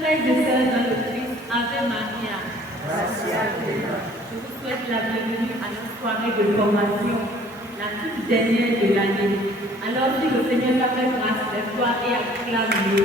frères et sœurs dans le Christ, Ave Maria. Je vous souhaite la bienvenue à la soirée de formation, la toute dernière de l'année. Alors si le Seigneur t'a fait grâce, lève-toi et acclame-le.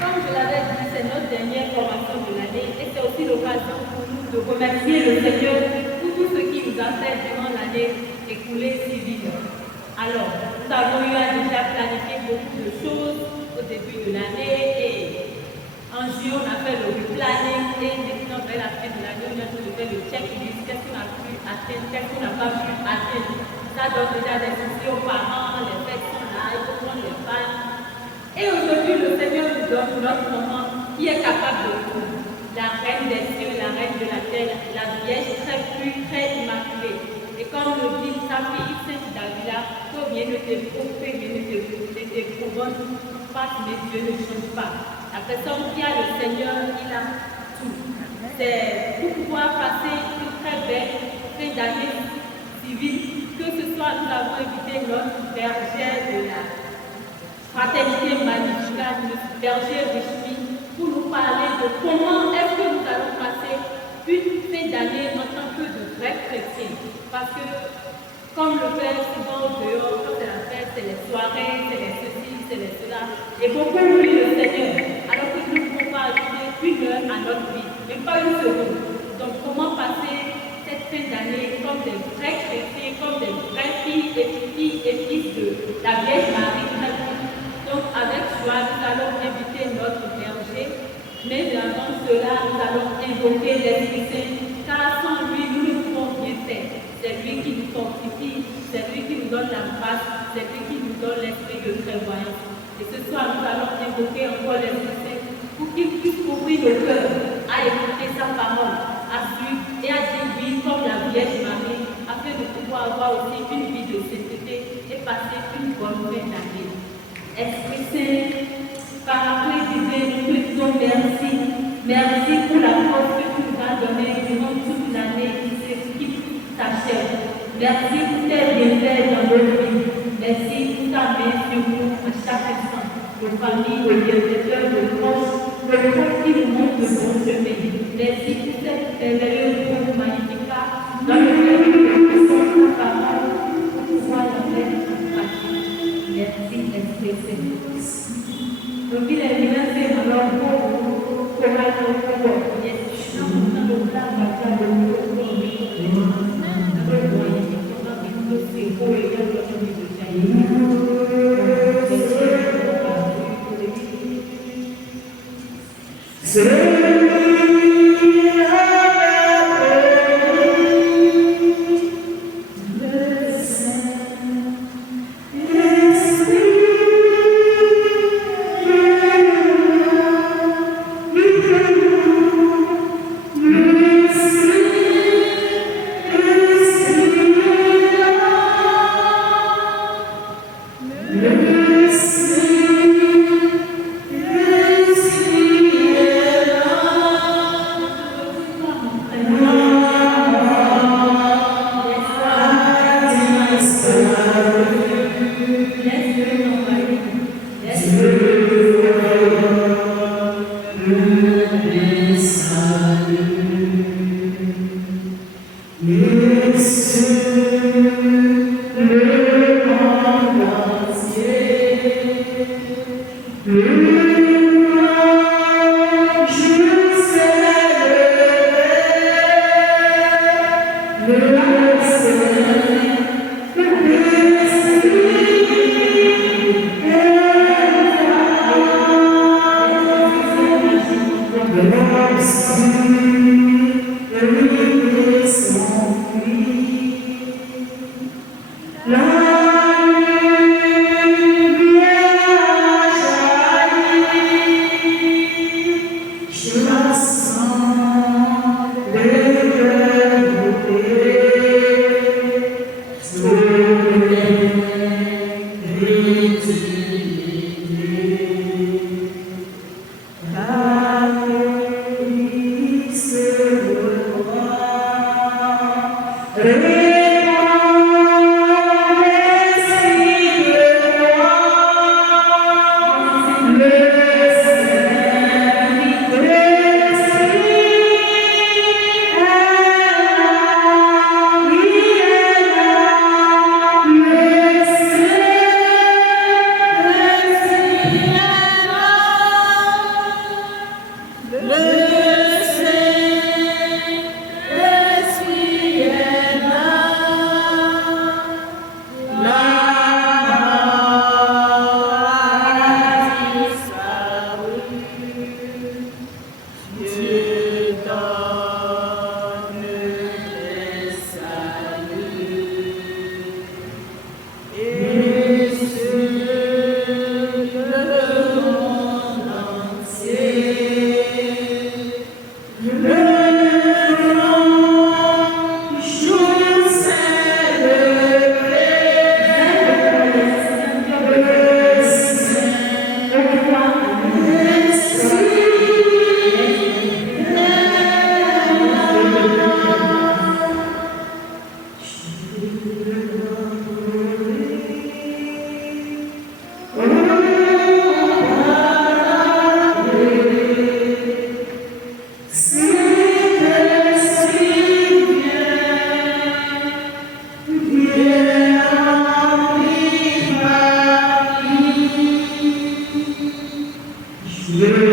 Comme je l'avais dit, c'est notre dernière formation de l'année et c'est aussi l'occasion pour nous de remercier le Seigneur pour tout ce qu'il nous a fait durant l'année écoulée civile. Alors, nous avons eu à déjà planifier beaucoup de choses au début de l'année et en juillet, on a fait le replanning et maintenant, vers la fin de l'année, on a fait le checklist, qu'est-ce qu'on a pu atteindre, qu'est-ce qu'on n'a pas pu atteindre. Ça donne déjà des soucis aux parents, les fêtes sont là, il faut prendre les balles. Et aujourd'hui, le Seigneur nous donne notre maman qui est capable de tout. La reine des cieux, la reine de la terre, la vierge très pure, très immaculée. Et comme le dit sa fille, Sainte Davila, que rien ne te prouve, rien ne te prouve, passe, mes yeux ne changent pas. La personne qui a le Seigneur, il a tout. C'est pour pouvoir passer une très belle fin d'année civile, que ce soit nous avons invité notre bergère de la Fraternité Magnificat, le berger Richmi, pour nous parler de comment est-ce que nous allons passer une fin d'année en tant que de vrais chrétiens. Parce que, comme le fait souvent dehors, quand c'est la fête, c'est les soirées, c'est les ceci, c'est les cela, et beaucoup oublient le Seigneur, alors que nous ne pouvons pas ajouter une heure à notre vie, même pas une seconde. Donc, comment passer cette fin d'année comme des vrais chrétiens, comme des vraies filles et fils de la Vierge Marie. Donc, avec joie, nous allons inviter notre berger, mais avant cela, nous allons invoquer l'Esprit Saint, car sans lui, nous ne pouvons rien faire. C'est lui qui nous fortifie, c'est lui qui nous donne la grâce, c'est lui qui nous donne l'esprit de prévoyance. Et ce soir, nous allons invoquer encore l'Esprit Saint pour qu'il puisse ouvrir le cœur à écouter sa parole, à suivre et à dire oui comme la Vierge Marie, afin de pouvoir avoir aussi une vie de sainteté et passer une bonne fin d'année. Esprit Saint, Paraclet divin, nous te disons merci. Merci pour la force que tu nous as donnée durant toute l'année qui s'achève. Merci pour tes bienfaits dans nos vies. Merci pour ta main sur nous à chaque instant. Nos familles, nos bienfaiteurs, nos proches, nos proches qui nous montrent le bon chemin. Merci pour cette merveilleuse groupe magnifique dans lequel nous faisons ta parole pour pouvoir la faire pratique. Merci, Esprit Saint. Donc, il est bien fait alors pour Amen.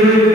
Thank you.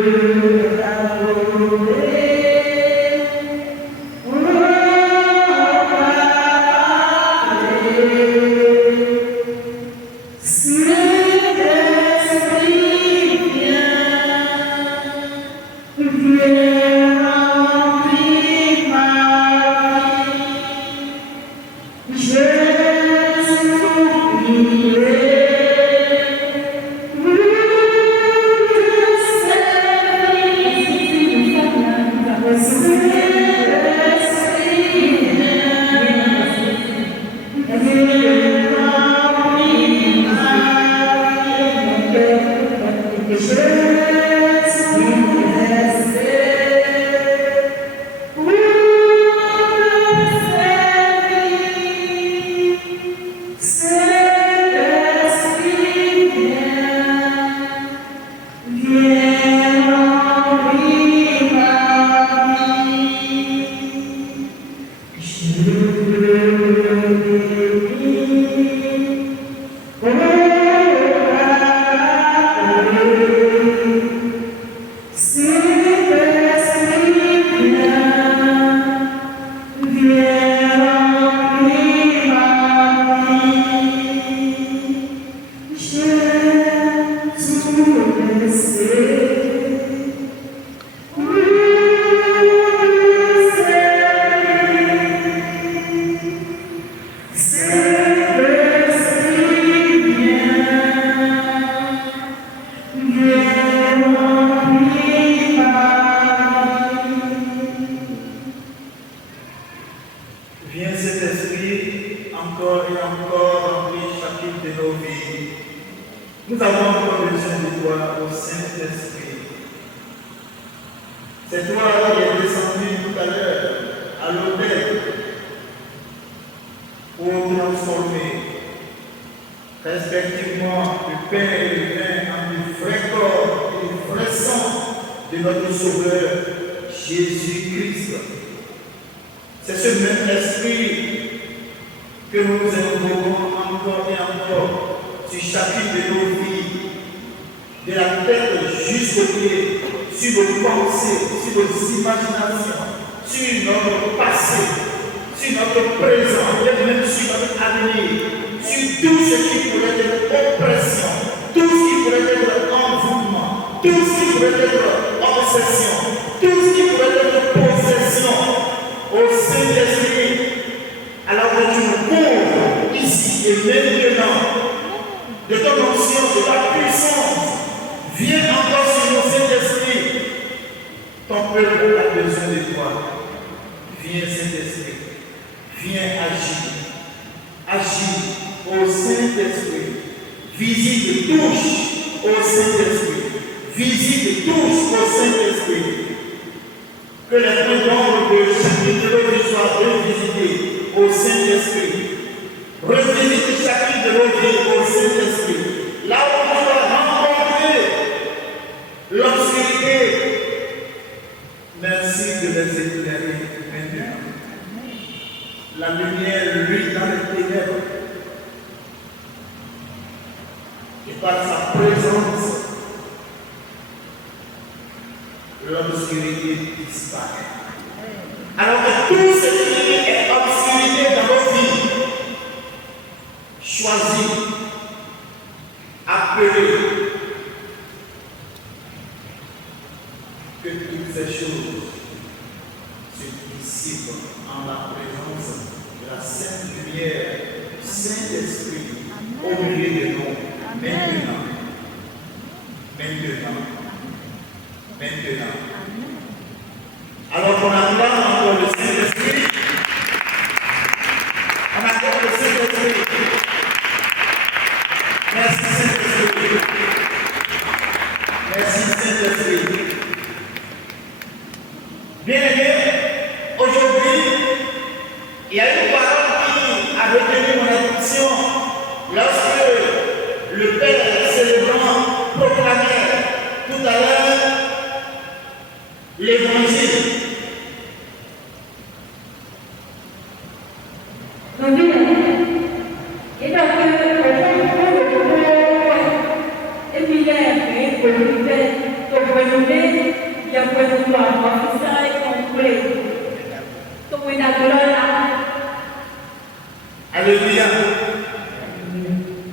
Alléluia.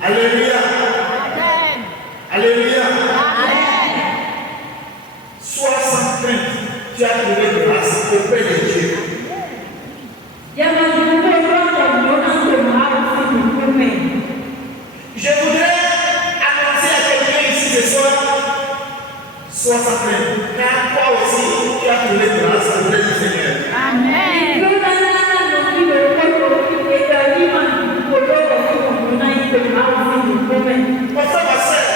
Alléluia. Alléluia. Sois sans crainte, tu as trouvé grâce auprès de Dieu. Je voudrais annoncer à quelqu'un ici ce soir, sois sans crainte, car toi aussi tu as trouvé grâce auprès du Seigneur. Amen. Mon frère, ma soeur,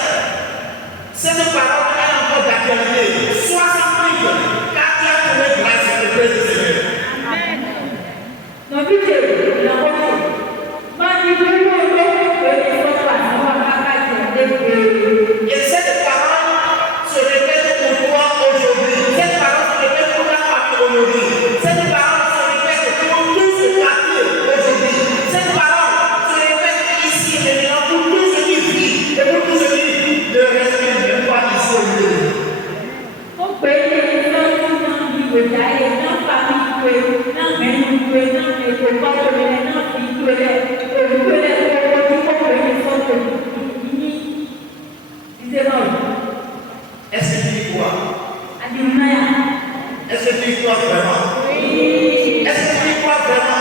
cette parole est encore d'actualité. Sois sans crainte, car tu as trouvé grâce auprès du Seigneur. Amen. Et cette parole se répète pour toi aujourd'hui. Cette parole se répète pour ta famille aujourd'hui. Cette parole se répète pour tous ces quartiers aujourd'hui. Cette parole se répète ici maintenant pour tous ceux qui vivent et pour tous ceux qui ne respectent même pas ici aujourd'hui. Est-ce que tu y crois? Est-ce que tu y crois vraiment? Est-ce que tu y crois vraiment?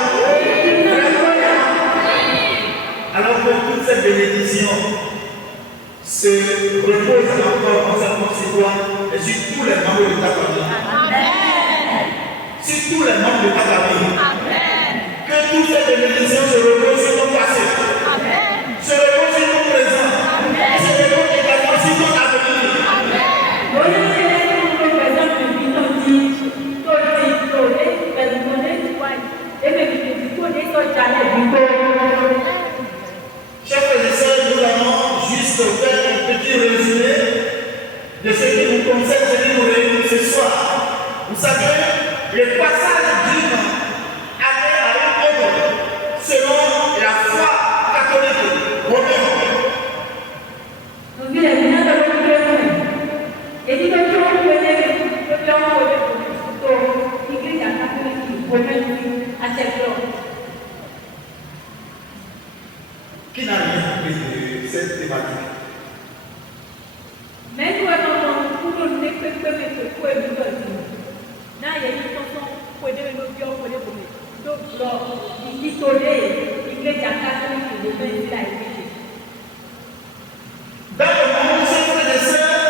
Alors que toute cette bénédiction se repose encore concernant sur toi et sur tous les membres de ta famille. Sur tous les membres de ta famille. Que toute cette bénédiction se repose sur ton passé. Se repose sur ton présent. Et se repose également sur ton avenir. Chers frères et sœurs, nous allons juste faire un petit résumé de ce qui nous concerne, ce qui nous réunit ce soir. Vous savez, le passage d'une année à une autre, selon la foi catholique romaine. Qui n'a rien compris de cette thématique? Dans le monde, chers frères et sœurs,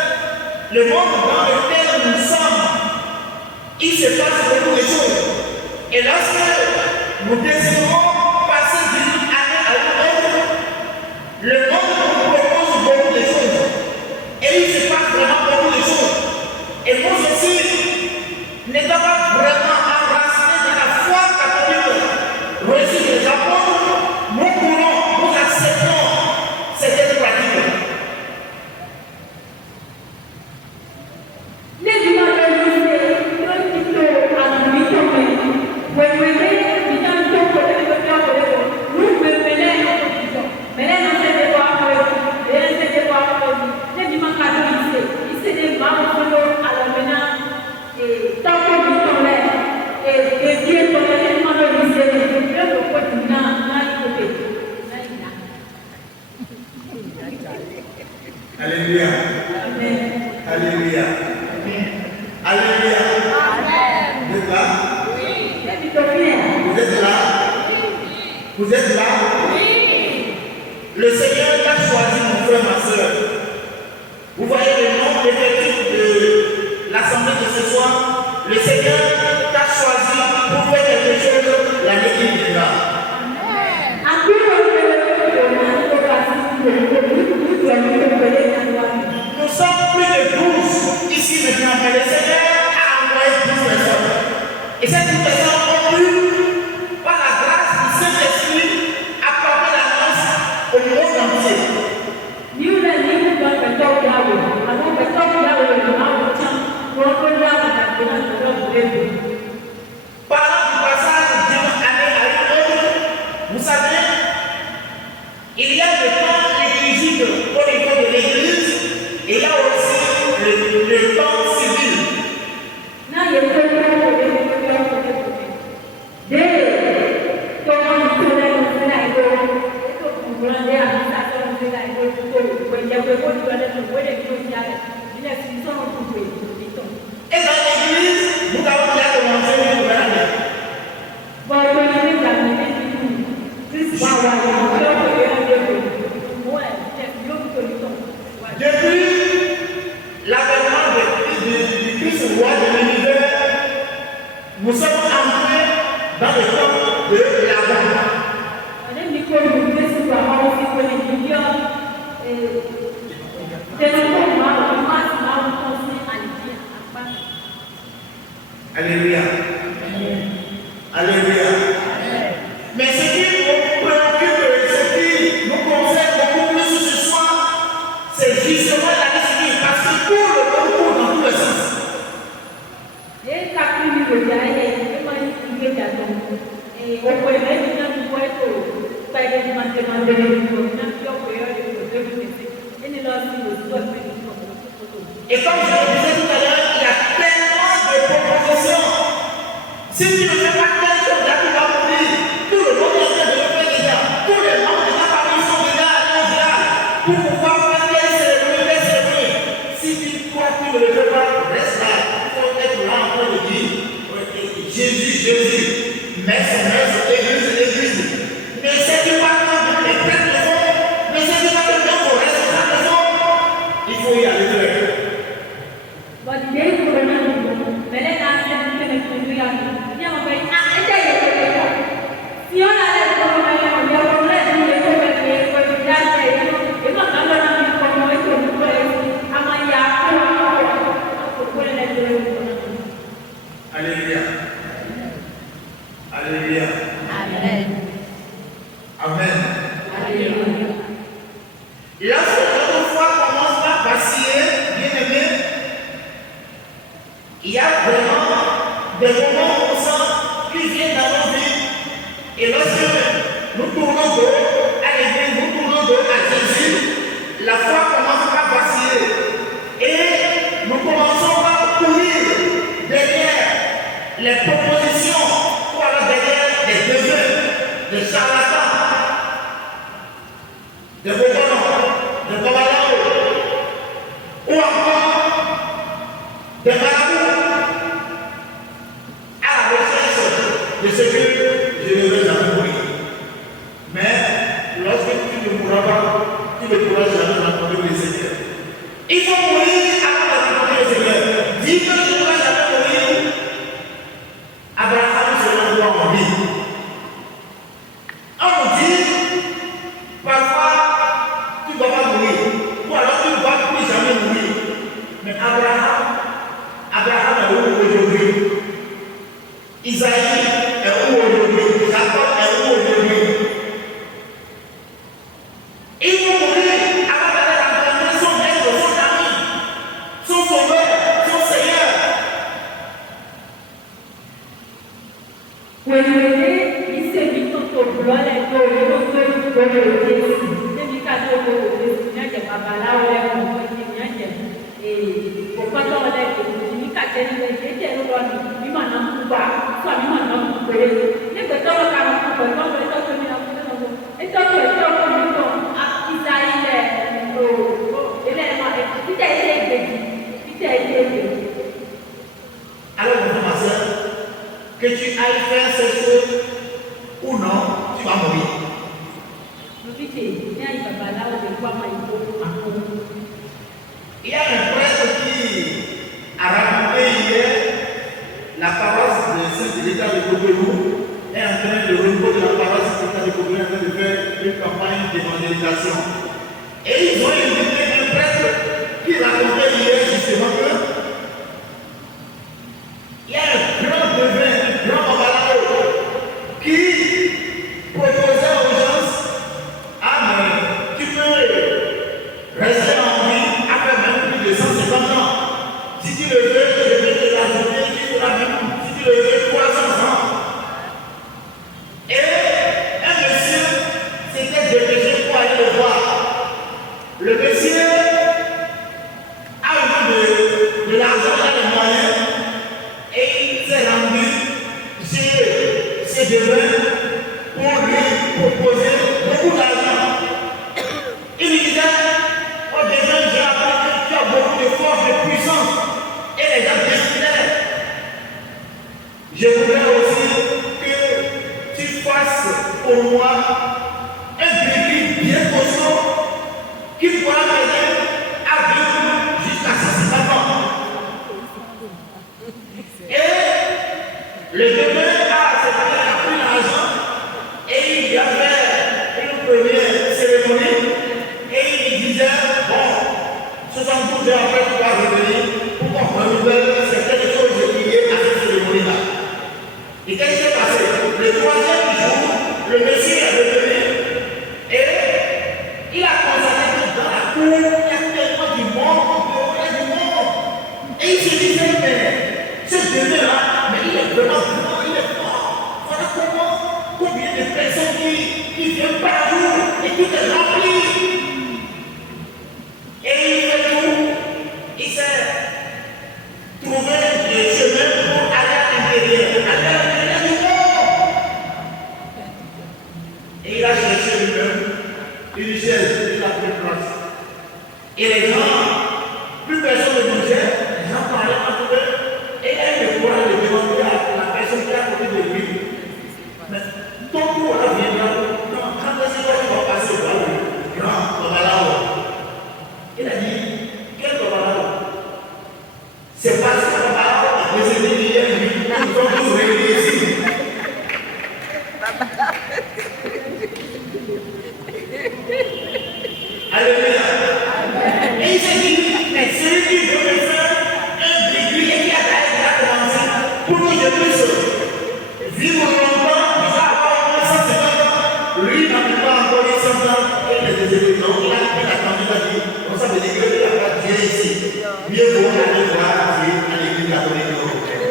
le monde dans lequel nous sommes, il se passe beaucoup de choses. Et lorsque nous désirons passer d'une année à une autre, le monde nous propose beaucoup de choses. Et il se passe vraiment beaucoup de choses. Et nous aussi, n'étant pas vraiment enracinés dans la foi catholique reçue des apôtres, nous courons, nous acceptons certaines pratiques. Alléluia. Alléluia. Alléluia. Vous êtes là? Vous êtes là? Vous êtes là? Le Seigneur t'a choisi, mon frère, ma soeur. Vous voyez le nom effectif de l'assemblée de ce soir? Le Seigneur t'a choisi pour faire quelque chose l'année qui viendra. Nous sommes plus de 12 ici maintenant, mais le Seigneur a envoyé 12 personnes. Et ces 12 personnes ont pu, par la grâce du Saint-Esprit, apporter l'annonce au monde entier. Parlant du passage d'une année à une autre, vous savez, il y a le temps liturgique au niveau de l'Église, et il y a aussi le temps civil Et dans l'église, nous avons déjà commencé le gouvernement. Depuis l'avènement du Christ roi de l'univers, nous sommes entrés dans le temps de l'avant. Alléluia. Alléluia. Mais ce qui nous préoccupe, ce qui nous concerne beaucoup plus ce soir, c'est justement la discipline. Parce que tout le monde court dans tous les sens. Et comme je le disais tout à l'heure, il y a tellement de propositions. Si tu ne fais pas telle chose, là, tu vas mourir. Tout le monde est en train de le faire déjà. Tous les membres de ta famille sont déjà là pour pouvoir faire telle cérémonie. Si tu crois que tu ne le fais pas, reste là. Il faut être là en train de dire Jésus, messe, église. Mais c'est du pas que les prêtres le font, mais c'est du pas que les responsables le font. Il faut y aller faire. Alléluia. Alléluia. Amen. Amen. Alléluia. Lorsque notre foi commence à vaciller, bien aimé, il y a vraiment des moments comme ça qui viennent dans nos vies. Et lorsque nous tournons dos à l'église, nous tournons dos à Jésus, la foi commence à vaciller. Et nous commençons à courir derrière les propositions ou alors derrière les besoins des charlatans, des bobonons, des babalao, ou encore des marabouts à la recherche de ce que je ne vais jamais mourir. Mais lorsque tu ne mourras pas, tu ne pourras jamais rencontrer le Seigneur. Il faut mourir avant de rencontrer le Seigneur. Dis que tu ne pourras jamais mourir. Abraham se l'envoie en vie. On nous dit, parfois, tu ne vas pas mourir. Ou alors tu ne vas plus jamais mourir. Mais Abraham est où aujourd'hui? Isaïe est où aujourd'hui? Jacob est où aujourd'hui? Il faut mourir avant d'aller rencontrer son maître, son ami, son sauveur, son Seigneur. Alors, mon frère, ma soeur, que tu ailles faire ces choses ou non, tu vas mourir. Il y a un prêtre qui a raconté hier la paroisse de Saint-État de Cotonou est en train de renouveau de la paroisse de Saint-État de Cotonou est en train de faire une campagne d'évangélisation. Et ils ont invité un prêtre qui racontait hier justement que il y a un grand devin, un grand babalao qui proposait aux gens, ah mais tu peux rester en vie après même plus de 150 ans. Si tu le veux, je vais te l'ajouter, tu pourras même, si tu le veux, 300 ans. Et un monsieur s'était dépêché pour aller le voir. Le monsieur a eu de l'argent, il a les moyens, et il Je voudrais aussi que tu fasses pour moi un véhicule bien costaud qui pourra m'aider à vivre jusqu'à 60 ans. Et le bébé a accepté, a pris l'argent et il a fait une première cérémonie et il disait, bon, 72 heures après, tu vas revenir pour qu'on renouvelle certaines choses liées à cette cérémonie-là. Et qu'est-ce qui s'est passé? Le troisième jour, le monsieur est revenu et il a constaté que dans la cour, il y a tellement du monde, il y a du monde. Et il se disait, mais ce bébé-là, mais il est vraiment grand, il est fort. Voilà combien de personnes qui viennent par jour et tout est rempli. Et il fait tout, il s'est trouvé le chemin pour aller à l'intérieur du monde. Et il a cherché lui-même une chaise, il a pris place. Et les gens, plus personne ne bougeait, les gens parlaient entre eux, et elle ne pourra le demander à la personne qui est à côté de lui. Mais ton tour là viendra, non, quand est-ce que tu vas passer par lui? Non, on va là-haut. Il a dit, quel Babalao? C'est parce que Babalao a précédé hier, nous sommes tous réunis ici. Alléluia. Et il s'est dit, mais celui qui veut me faire un véhicule et qui a commencé pour que je puisse vivre longtemps, déjà avoir au moins 150 ans, lui n'a pas encore eu 100 ans et les désirs. Donc il a attendu, il a dit, on s'est dit qu'il n'y a pas de Dieu ici. Mieux vaut aller voir Dieu à l'église catholique européenne.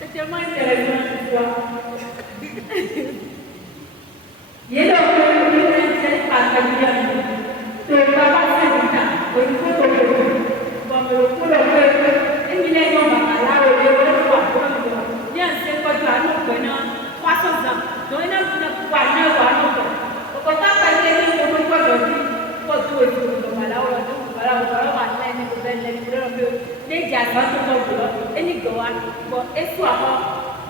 C'est tellement intéressant de voir. Il y a donc une particulière. Tu ne vas pas faire du temps. Il faut que tu bon, et il est comme là, au lieu de voir. Il y a un seul quoi tu as nous pendant 300 ans. Donc il y a une fois, il y a une fois. Au contraire, quand il y a une fois, il faut tout le monde là, voilà, les gars et les gars, bon, et soit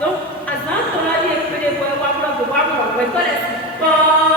donc, à ce moment-là, il y a des gens qui ont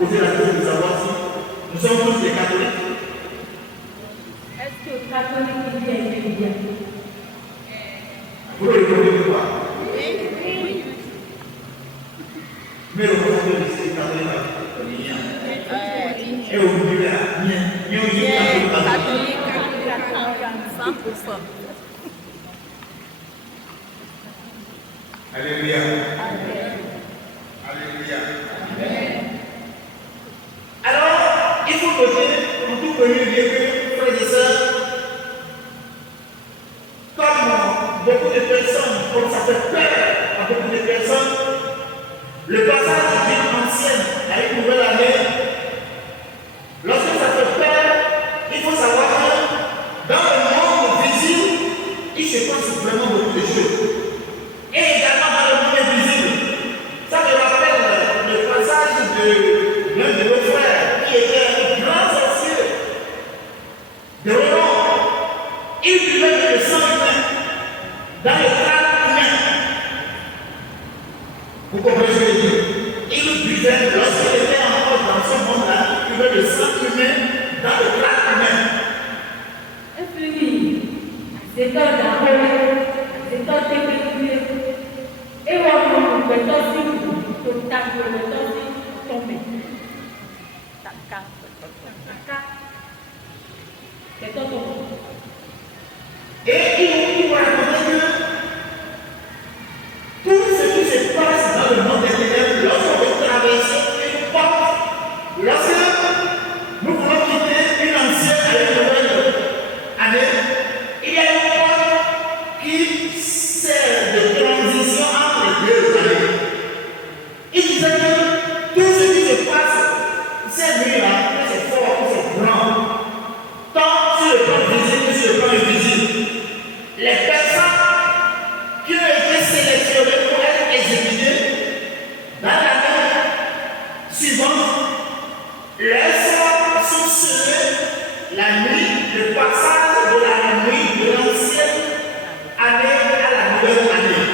poser la question de savoir si nous sommes tous des catholiques. Est-ce que catholique il y a une bien? Vous le répondez quoi? Oui. Mais le conseil de l'Église catholique, et au bout de là, il y a une catholique. 100%. Alléluia. Alléluia. Alors, il faut noter, pour tout premier lieu, que, frères et sœurs, comme beaucoup de personnes, comme ça fait peur à beaucoup de personnes, le passage d'une ancienne à une nouvelle année, lorsque ça fait peur, il faut savoir que dans le monde visible, il se passe vraiment beaucoup de choses. Et également dans le monde invisible. Ça me rappelle le passage de l'un de nos frères qui était un grand sorcier de renom. Il buvait le sang humain dans le crâne humain. Vous comprenez ce que je dis? Il buvait, lorsqu'il était encore dans ce monde-là, il buvait le sang humain dans le crâne humain. C'est un d'arrêt, c'est un définitif. Et on peut aussi tout taper le temps tomber. C'est un tomber. Et il va raconter que tout ce qui se passe dans le monde des ténèbres, lorsqu'on veut traverser une porte, lorsque nous voulons quitter une ancienne à une nouvelle année, il y a une porte qui sert de transition entre les deux années. Il disait que tout ce qui se passe cette nuit-là, que c'est fort, que c'est grand, tant sur le plan visible que sur le plan invisible, les personnes qui ont été sélectionnées pour être exécutées dans l'année suivante, leurs sorts sont scellés la nuit, le passage de la nuit de l'ancienne année à la nouvelle année.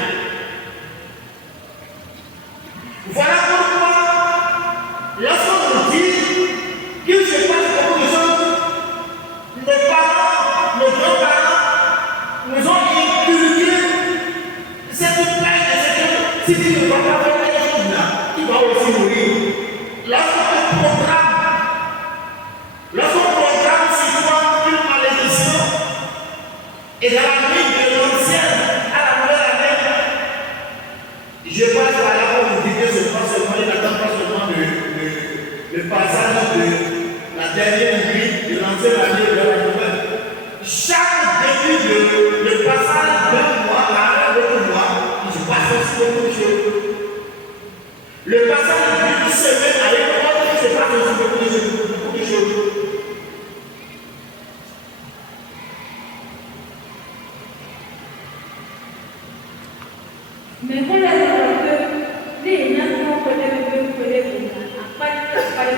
Voilà pourquoi, lorsqu'on nous dit qu'il se passe beaucoup de choses, nos parents, nos grands-parents nous ont inculqué cette plainte de ce que si tu ne vas pas faire quelque chose là, tu vas aussi mourir. Lorsqu'on programme sur toi une malédiction, et dans la nuit de l'ancienne à la nouvelle année, je passe par là pour vous dire que ce n'est pas seulement, il n'attend pas seulement le passage de la dernière nuit de l'ancienne année vers la nouvelle. Chaque début de passage d'un mois à un autre mois, il se passe aussi beaucoup de choses. Le passage d'une semaine à une autre, il se passe aussi beaucoup de choses. Mais voilà que les nations connaissent après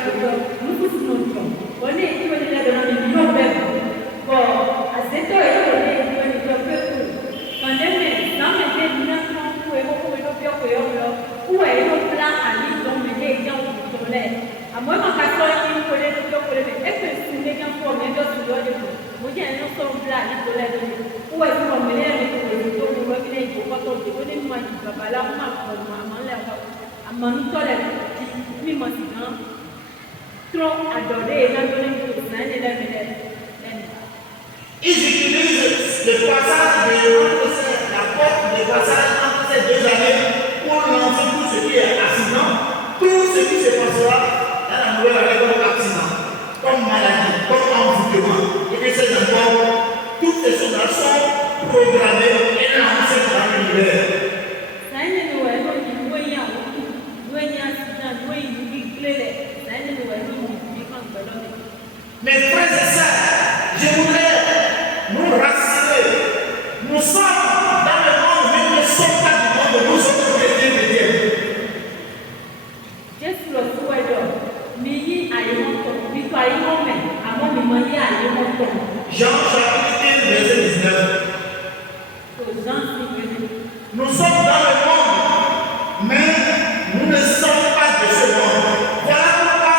nous tous nous sommes. On est qui on est là dans les millions de bon, à cette heure, on est qui on est là quand même, dans les nations où est beaucoup de gens où est le plan à l'île dont les gens sont là. À moi, ma personne qui me connaît, est-ce que si les gens font bien d'autres sur le moi, j'ai un autre plan à l'île où est-ce qu'on met les ils utilisent le passage la porte de passage entre ces deux années pour lancer tout ce qui est accident, tout ce qui se passera dans la nouvelle année comme accident, comme maladie, comme envoûtement, et que ces enfants, toutes ces choses-là sont programmées et lancées dans l'univers. Mes frères et sœurs, je voudrais nous rassurer. Nous sommes dans le monde, mais nous ne sommes pas du monde, nous sommes chrétiens de Dieu. Jean chapitre 15, verset 19. Nous sommes dans le monde, mais nous ne sommes pas de ce monde. Voilà pourquoi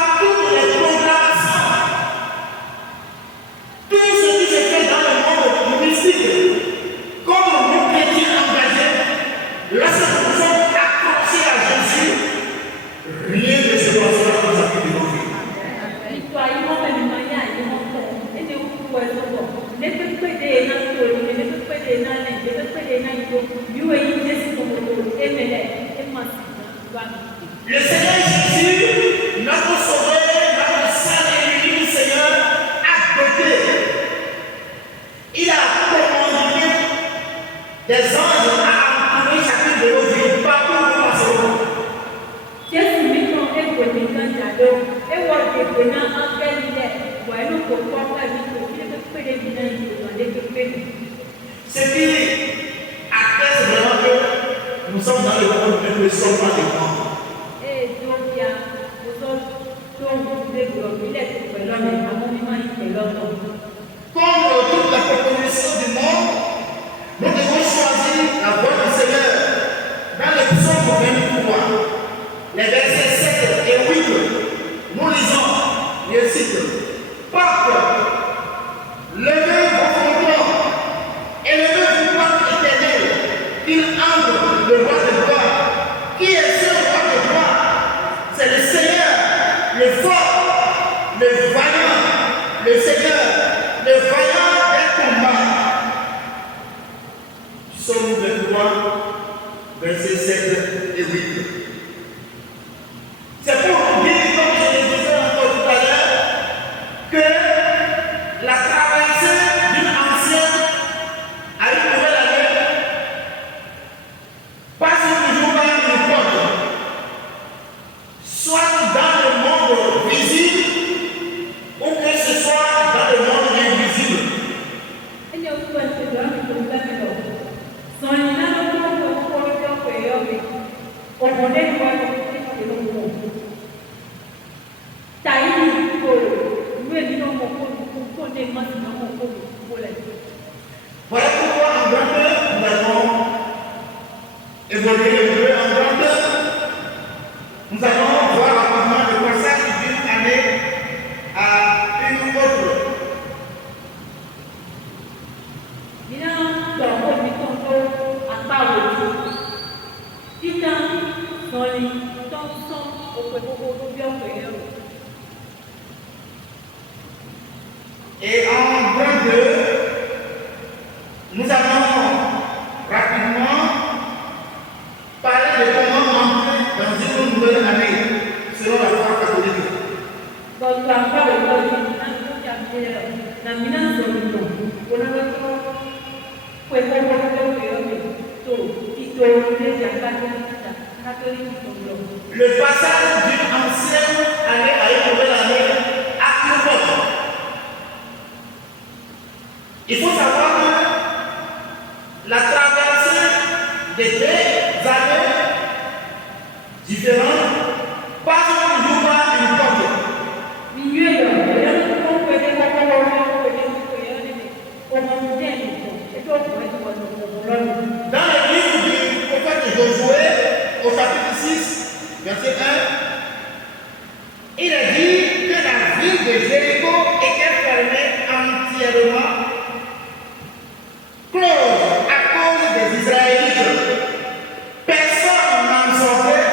Ce qui atteste vraiment que nous sommes dans le monde, mais nous ne sommes pas des grands. Contre toute la proposition du monde, nous devons choisir la voie du Seigneur. Dans le psaume 23, les versets 7 et 8, nous lisons, je cite, Porte, levez vos fronts, élevez-vous porte éternelle, qu'il entre le roi de gloire. Qui est ce roi de gloire? C'est le Seigneur, le fort, le vaillant, le Seigneur, le vaillant des combats. Psaume 23, versets 7 et 8. C'est pour vous dire, comme je le disais encore tout à l'heure, que la traversée d'une ancienne à une nouvelle année passe toujours par une porte, soit dans le monde visible ou que ce soit dans le monde invisible. Voilà pourquoi en grandeur, nous allons évoluer en grandeur. Nous allons voir rapidement le passage d'une année à une autre. Et en grandeur, nous allons rapidement parler de comment entrer dans une nouvelle année selon la foi catholique. Le passage d'une ancienne année à une nouvelle année a une porte. Il faut savoir que la traversée des deux années différentes passe toujours par une porte. Dans le livre du prophète Josué, au chapitre 6, verset 1, il est dit que la ville de Jéricho était fermée entièrement, close à cause des Israélites. Personne n'en sortait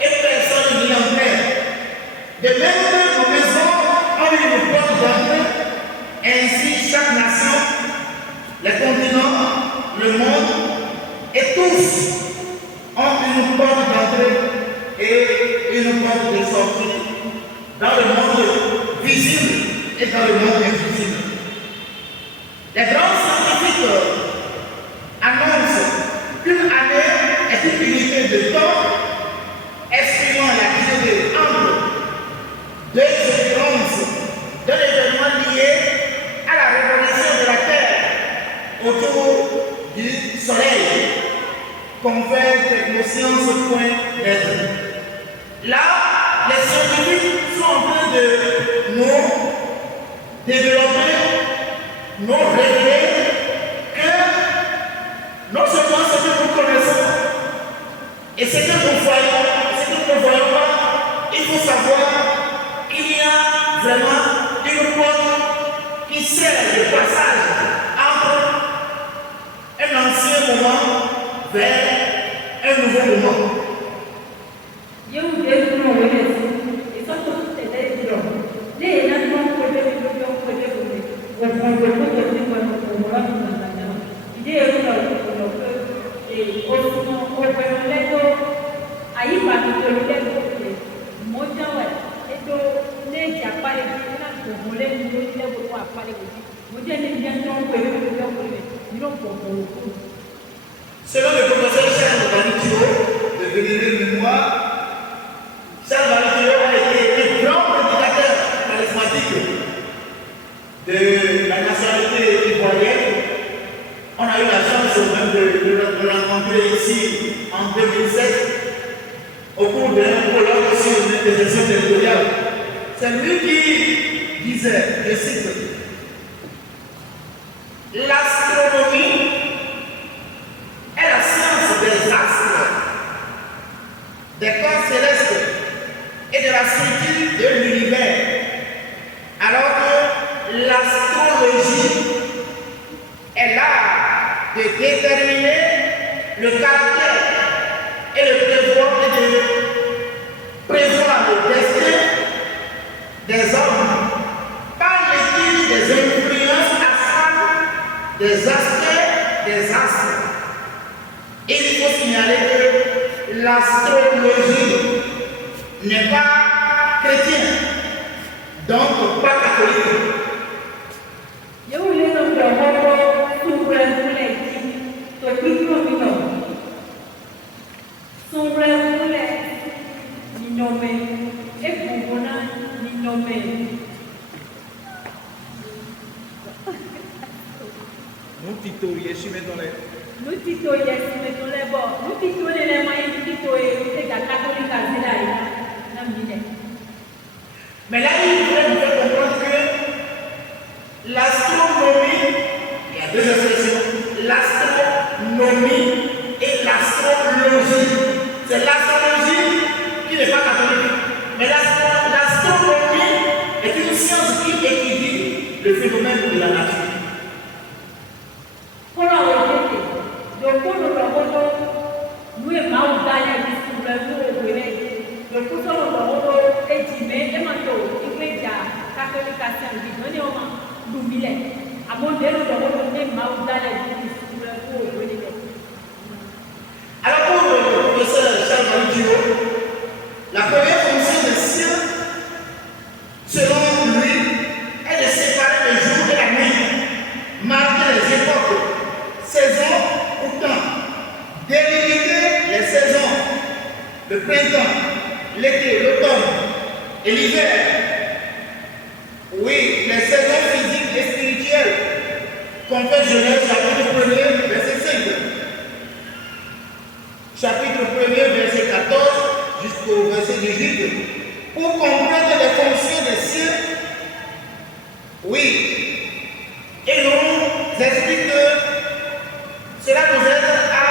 et personne n'y entrait. De même que nos maisons ont une porte d'entrée, ainsi chaque nation, les continents, le monde et tous ont une porte d'entrée et une porte de sortie dans le monde visible et dans le monde invisible. Les grands scientifiques annoncent qu'une année est une unité de temps exprimant la durée entre deux occurrences de l'événement lié à la révolution de la Terre autour du Soleil, confère technosciences point d'être. Là, les scientifiques sont en train de nous développer, nous révéler que non seulement ce que nous connaissons et ce que nous voyons, ce que nous ne voyons pas, il faut savoir qu'il y a vraiment une porte qui sert de passage entre un ancien moment vers un nouveau moment. Selon le professeur Charles Valentino de Vénérer Mémoire, Charles Valentino a été c'est lui qui disait, je cite, l'astronomie est la science des astres, des corps célestes et de la structure de l'univers, alors que l'astrologie est l'art de déterminer le caractère et le prévoir et de prévoir le destin des hommes par l'étude des influences astrales, des aspects des astres. Et il faut signaler que l'astrologie n'est pas chrétienne, donc pas catholique. Yo voulais donc le rendre tout le monde to kikro mino. Sombre mule minome e bubona minome. Nous tito yesu metole. Nous tito yesu metole bo. Nous tito les moyens tito et les catholiques azilai. Namine. Mais là, il faut nous faire comprendre que l'astronomie, il y a deux expressions, l'astronomie et l'astrologie. C'est l'astrologie qui n'est pas catholique. Mais l'astronomie est une science qui étudie le phénomène de la nature. Alors pour le professeur Charles Duo, la première fonction des sciences, selon lui, est de séparer le jour et la nuit, marquer les époques, saisons ou temps, délimiter les saisons, le printemps, l'été, l'automne et l'hiver. Oui, les saisons physiques et spirituelles, qu'on fait Genèse chapitre 1er, verset 5. Chapitre 1er, verset 14 jusqu'au verset 18. Pour comprendre les fonctions des cieux, oui. Et nous explique que cela nous aide à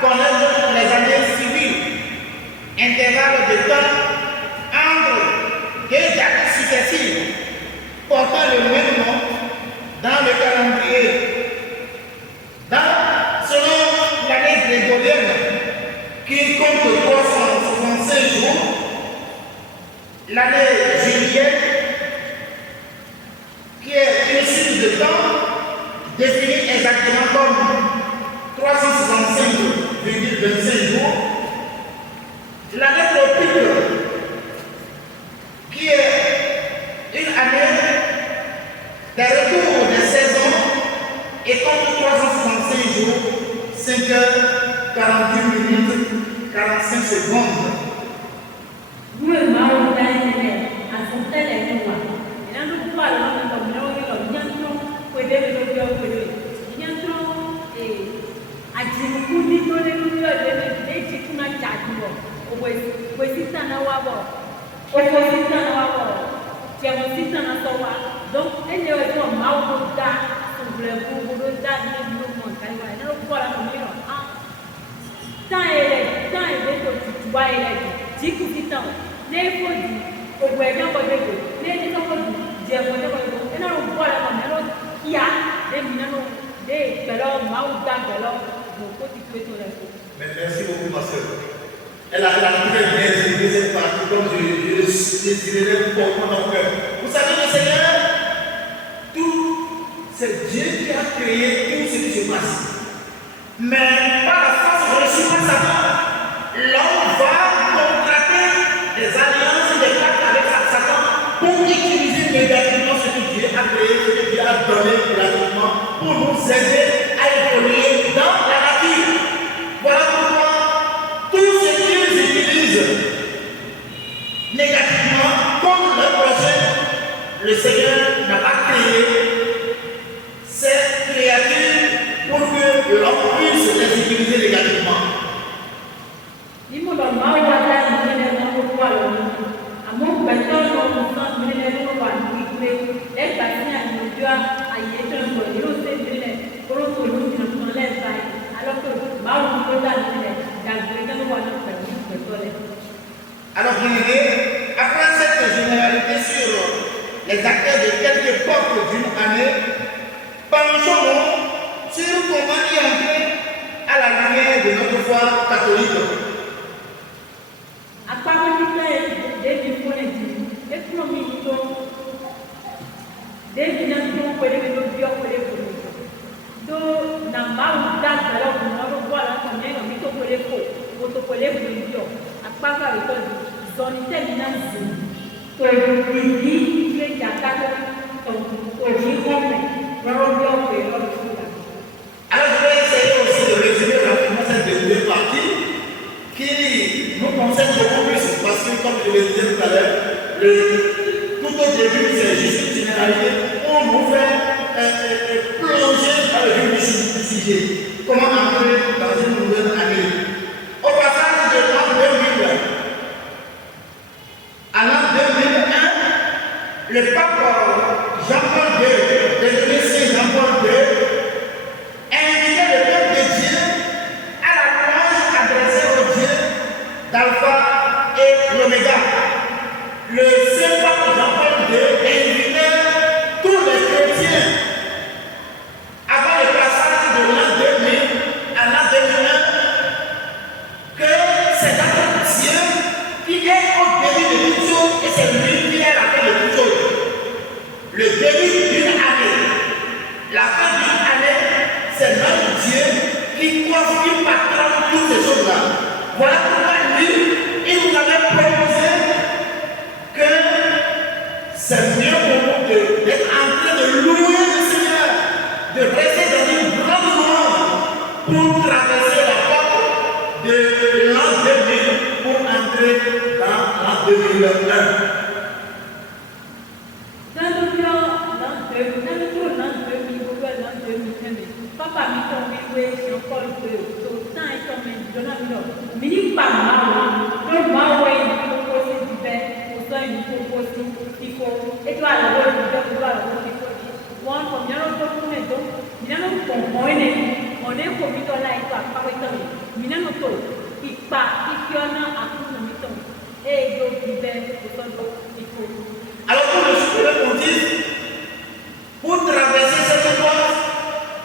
connaître les années civiles, intervalles de temps entre deux dates successives portant le même nom dans le calendrier. Selon l'année grégorienne, qui compte 365 jours, l'année julienne, qui est une suite de temps définie exactement comme 365,25 jours, l'année tropique, qui est une année des retours des saisons et compte 365 jours, 5 heures, 48 minutes, 45 secondes. Nous, les Maoris, à son tel et nous, et là, nous pouvons aller dans le monde, nous pouvons développer un peu. Nous pouvons à dire que nous devons les dire qu'on a tchadou, au Westin à Wabo, au Westin à Wabo, tiens, au Westin à Sowa. Donc, elle est au Maoris, on voulait vous donner le monde, nous pouvons la nommer. Tant et tu vois, dit que tu t'en les faut dire, au voyant pour les gens qui dire, et non, voilà, il y a des minons, des ballons, maouda, ballons, beaucoup de choses. Merci beaucoup, ma soeur. Elle a très bien expliqué cette partie, comme je désirais pour mon cœur. Vous savez, le Seigneur, tout, c'est Dieu qui a créé tout ce qui se passe. Mais par la force reçue par Satan, l'homme va contracter des alliances et des pactes avec Satan pour utiliser négativement ce que Dieu a créé, ce que Dieu a donné gratuitement pour nous aider à évoluer dans la nature. Voilà pourquoi tout ce qu'ils utilisent négativement contre leur prochain, le Seigneur n'a pas créé cette créature pour que l'homme puisse les utiliser négativement. Il faut que Alors, bien aimé, après cette généralité sur les acteurs de quelques époques d'une année, penchons-nous sur comment y entrer à la lumière de notre foi catholique. Alors je vais essayer aussi de résumer rapidement cette deuxième partie qui nous concerne beaucoup plus parce que comme je le disais tout à l'heure, tout au début c'est juste une généralité où on nous fait plonger dans le vif du sujet. Comment entrer dans une nouvelle année. Au passage de l'an 2000 à l'an 2001, le pape Jean-Paul II, le Saint Jean-Paul II, invitait le peuple de Dieu à la louange adressée au Dieu d'Alpha et l'Oméga. Le Saint pape Jean-Paul II invitait tous les chrétiens avant le passage de l'an 2000 à l'an 2001 que c'est notre Dieu qui est au début de toutes choses et c'est lui qui est la fin de toutes choses. Le début d'une année, la fin d'une année, c'est notre Dieu qui coiffe, qui patronne toutes ces choses-là. Voilà pourquoi lui, il nous avait proposé que c'est mieux pour nous d'être en train de louer le Seigneur, de rester dans une grande louange pour traverser la porte de l'an 2000 pour entrer dans l'an 2001. Papa mi tọ́ mi wé Jean-Paul II tó tán ẹ̀tọ́ mi jọ́nà mi lọ. Mi ní pàmò àwọn ló máa wọ ẹni kókó sí ìdìbẹ́ òtọ́ ẹni kókó sí ikó ètò àlọ́ ìdìbẹ́ òtọ́ àlọ́ ikó di. Wọ́n kọ̀ mí lọ́nà tó fún ẹ̀ tó mi lọ́nà pọ̀npọ̀n ẹ̀ nẹ̀ ọ̀nà èkó mi tọ́ la ètò àpapọ̀ ìtọ́ mi lọ́nà tó ipa ifi ọ̀nà àkúnú mi tọ̀ ẹ̀ yóò ìdìbẹ́ òtọ́ lọ ikó. Alors pour le motif, pour traverser cette voie,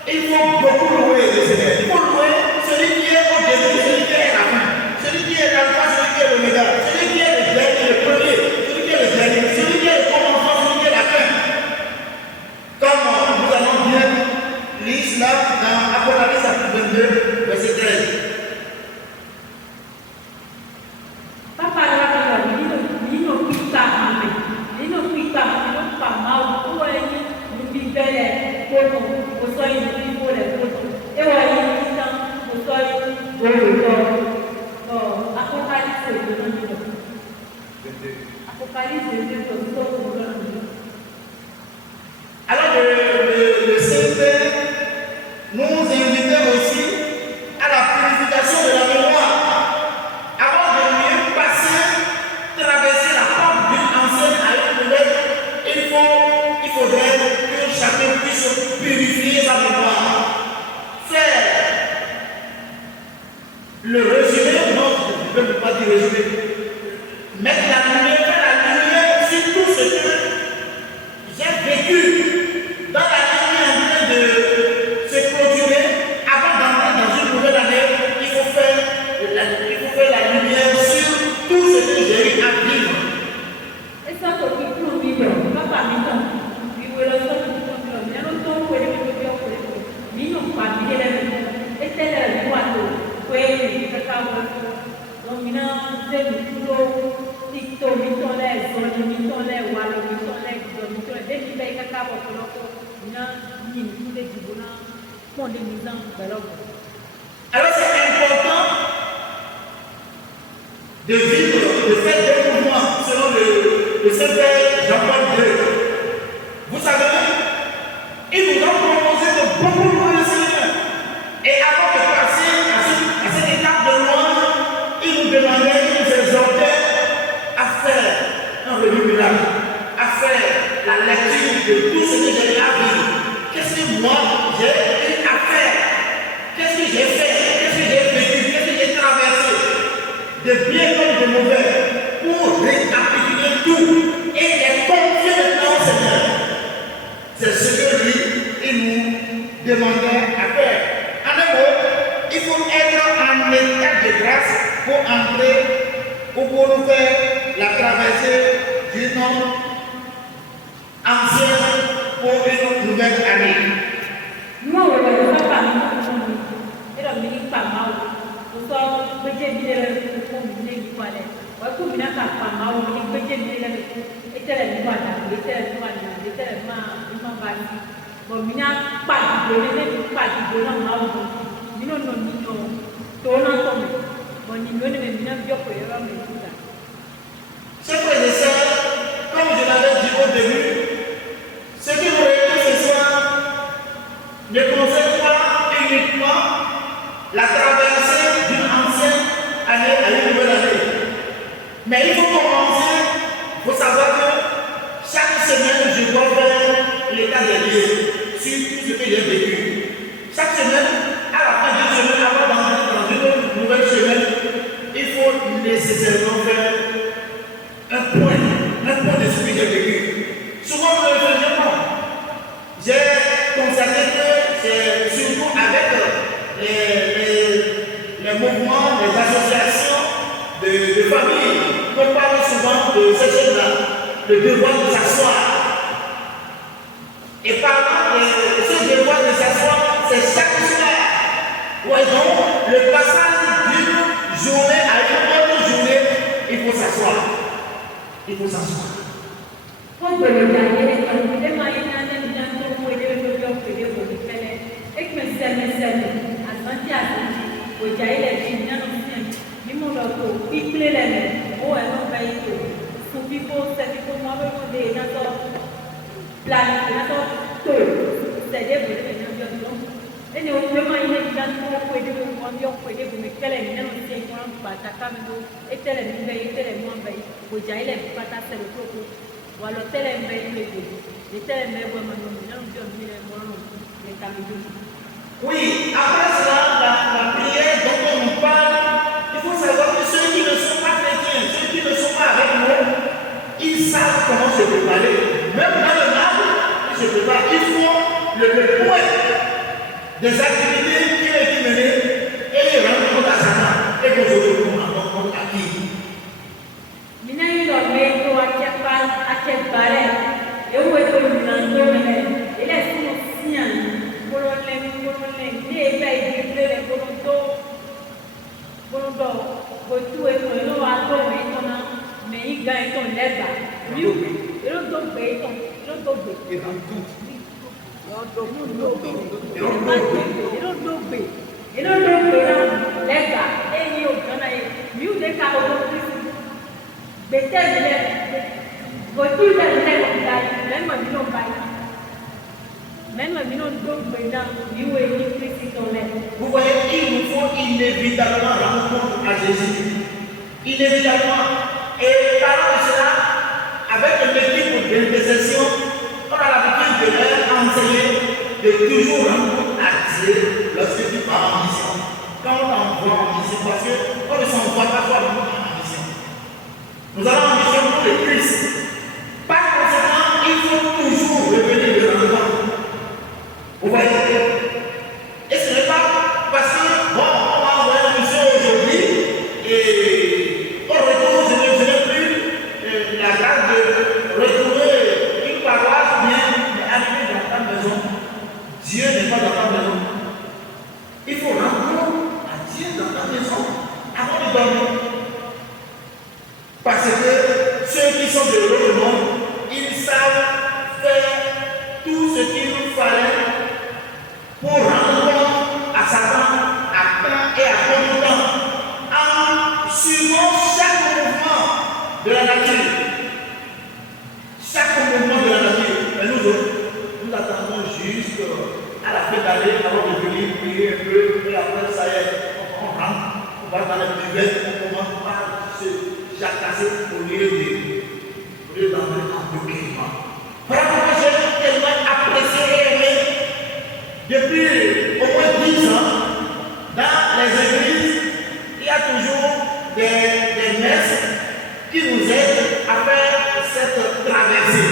il faut beaucoup louer le Seigneur. Il faut louer celui qui est au début, celui qui est à la fin, celui qui est l'alpha, celui qui est l'oméga, celui qui est le dernier, le premier, celui qui est le dernier, celui qui est le commencement, celui qui est la fin. Comme nous allons bien lire cela dans Apocalypse chapitre 22, verset 13. Papa la nino kuita ame, nino kuita ame, nino pamau, uwe ni bibele kono, osoi ni bibole kono, ewa ni kita, osoi goyo kono, Apocalypse de nino, Apocalypse de nino, kono. Alors le Saint-Père nous invitait aussi à la purification de la mémoire. Avant de mieux passer, traverser la porte d'une ancienne à une nouvelle, il faudrait que chacun puisse purifier sa mémoire. Faire le résumé, non, je ne peux pas dire résumé, mettre la lumière, faire la lumière sur tout ce que j'ai vécu dans la lumière en train de se clôturer. Avant d'entrer dans une nouvelle année, il faut faire la lumière sur tout ce que j'ai eu à vivre. Et ça, pour que tout le monde, papa, mi vuole solo tutto, mi hanno tolto quelli che dobbiamo fare. Mi non fa dire e te le riguardo quelli che cavolo non mi hanno detto TikTok mi tole so mi tole walo mi tole dei bei cacao con na ni tutte di buona con des mises en valeur. Alors c'est important de vivre, de faire des mouvements selon le Saint-Père Jean-Paul II. Vous savez, il nous a proposé de beaucoup louer le Seigneur. Et avant de passer à cette étape de louange, il nous demandait, il nous exhortait à faire un remue-ménage, à faire la lecture de tout ce que j'ai à vivre. Qu'est-ce que moi j'ai eu à faire? Qu'est-ce que j'ai fait? Qu'est-ce que j'ai vécu? Qu'est-ce que j'ai traversé? De bien comme de mauvais. entrer ou pour nous faire la traversée d'une ancienne pour une nouvelle année. Moi, je ne sais pas et donc, je ne sais pas mal. Nous sommes petits billets pour venir du palais. Ouais, pour venir à Pama, on est petits billets et tel est le mois d'avril, et tel est le mois d'avril, et tel est le mois d'avril. Bon, il n'y a pas de données, pas de données, non, non, non, non, bon, il n'y a pas de données. Chers frères et sœurs, comme je l'avais dit au début, ce qui nous réunit ce soir ne concerne pas uniquement la traversée d'une ancienne année à une nouvelle année. Mais il faut commencer, il faut savoir que chaque semaine, je dois faire l'état des lieux sur tout ce que j'ai vécu. Chaque semaine, à la fin d'une semaine, avant d'entrer dans une nouvelle semaine, il faut nécessairement faire un point de ce que j'ai vécu. Souvent, je ne le faisais pas. J'ai constaté que c'est surtout avec les mouvements, les associations de famille qu'on parle souvent de ces choses-là, le devoir de s'asseoir. Et parlant de ce devoir de s'asseoir, c'est chaque soir. Ouais, donc, le passage d'une journée à une autre journée, il faut s'asseoir. Il faut s'asseoir. Quand vous regardez, oui, après cela, la prière dont on nous parle, il faut savoir que ceux qui ne sont pas chrétiens, ceux qui ne sont pas avec nous, ils savent comment se préparer. Même dans le marbre, ils se préparent. Ils font le point des activités qui ont été menées et ils rendent compte à sa main. Et que je vous rends compte à qui? Vous voyez, il nous faut inévitablement rendre compte à Jésus. Inévitablement. Et parlant de cela, avec l'équipe d'intercession, on a l'habitude de leur enseigner de toujours rendre compte à Dieu lorsque tu pars en mission. Quand on t'envoie en mission, parce qu'on ne s'envoie pas toi en mission. Nous allons en mission pour le Christ. Par conséquent, il faut toujours revenir de l'endroit. Vous voyez? Et ce n'est pas parce que, bon, on va envoyer une mission aujourd'hui et au retour, je n'ai plus la grâce de retrouver une paroisse bien arriver dans ta maison. Dieu n'est pas dans ta maison. Il faut rendre compte à Dieu dans ta maison avant de dormir. Parce que ceux qui sont de l'autre monde, ils savent faire tout ce qu'il fallait pour rendre compte à Satan à temps et à tout temps en suivant chaque mouvement de la nature. Chaque mouvement de la nature. Et nous autres, nous attendons juste à la fin d'année avant de venir prier un peu et après ça y est, on rentre, on va dans les buvettes, on commence par se jacasser au lieu d'entrer en document. Voilà pourquoi j'ai tellement apprécié et aimé depuis au moins 10 ans, dans les églises, il y a toujours des messes qui nous aident à faire cette traversée.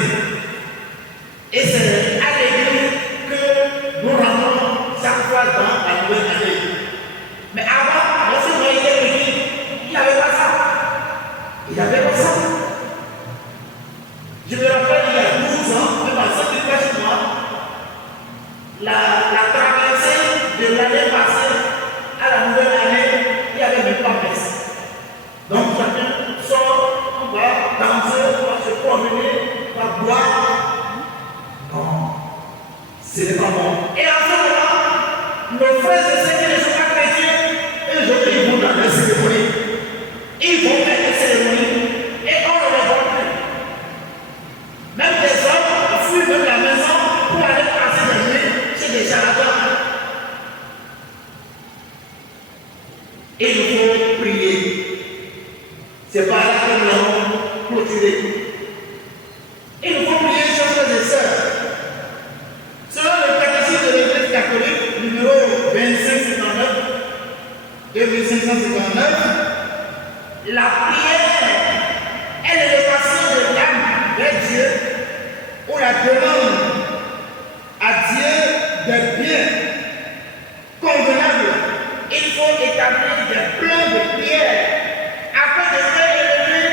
Et c'est à l'église que nous rentrons chaque fois dans la nouvelle année. Mais avant, lorsque moi j'étais petit, il y avait Je me rappelle, il y a 12 ans, même à cette chez moi, la traversée de l'année passée à la nouvelle année, il n'y avait même pas de messe. Donc chacun sort, on va danser, on va se promener, on va boire. Non, ce n'est pas bon. Et en ce moment, nos frères et sœurs qui ne sont pas chrétiens, ils vont dans la cérémonie. Ils vont faire des cérémonies et on ne les voit plus. Même des hommes fuient de la maison pour aller passer des nuits chez des charlatans. Et il faut prier. C'est pas là que nous allons clôturer. Il faut prier, chers frères et sœurs. Selon le catéchisme de l'Église catholique, numéro 2559, 2559, la prière est l'élévation de l'âme vers Dieu ou la demande à Dieu des biens convenables. Il faut établir des plans de prière afin de faire élever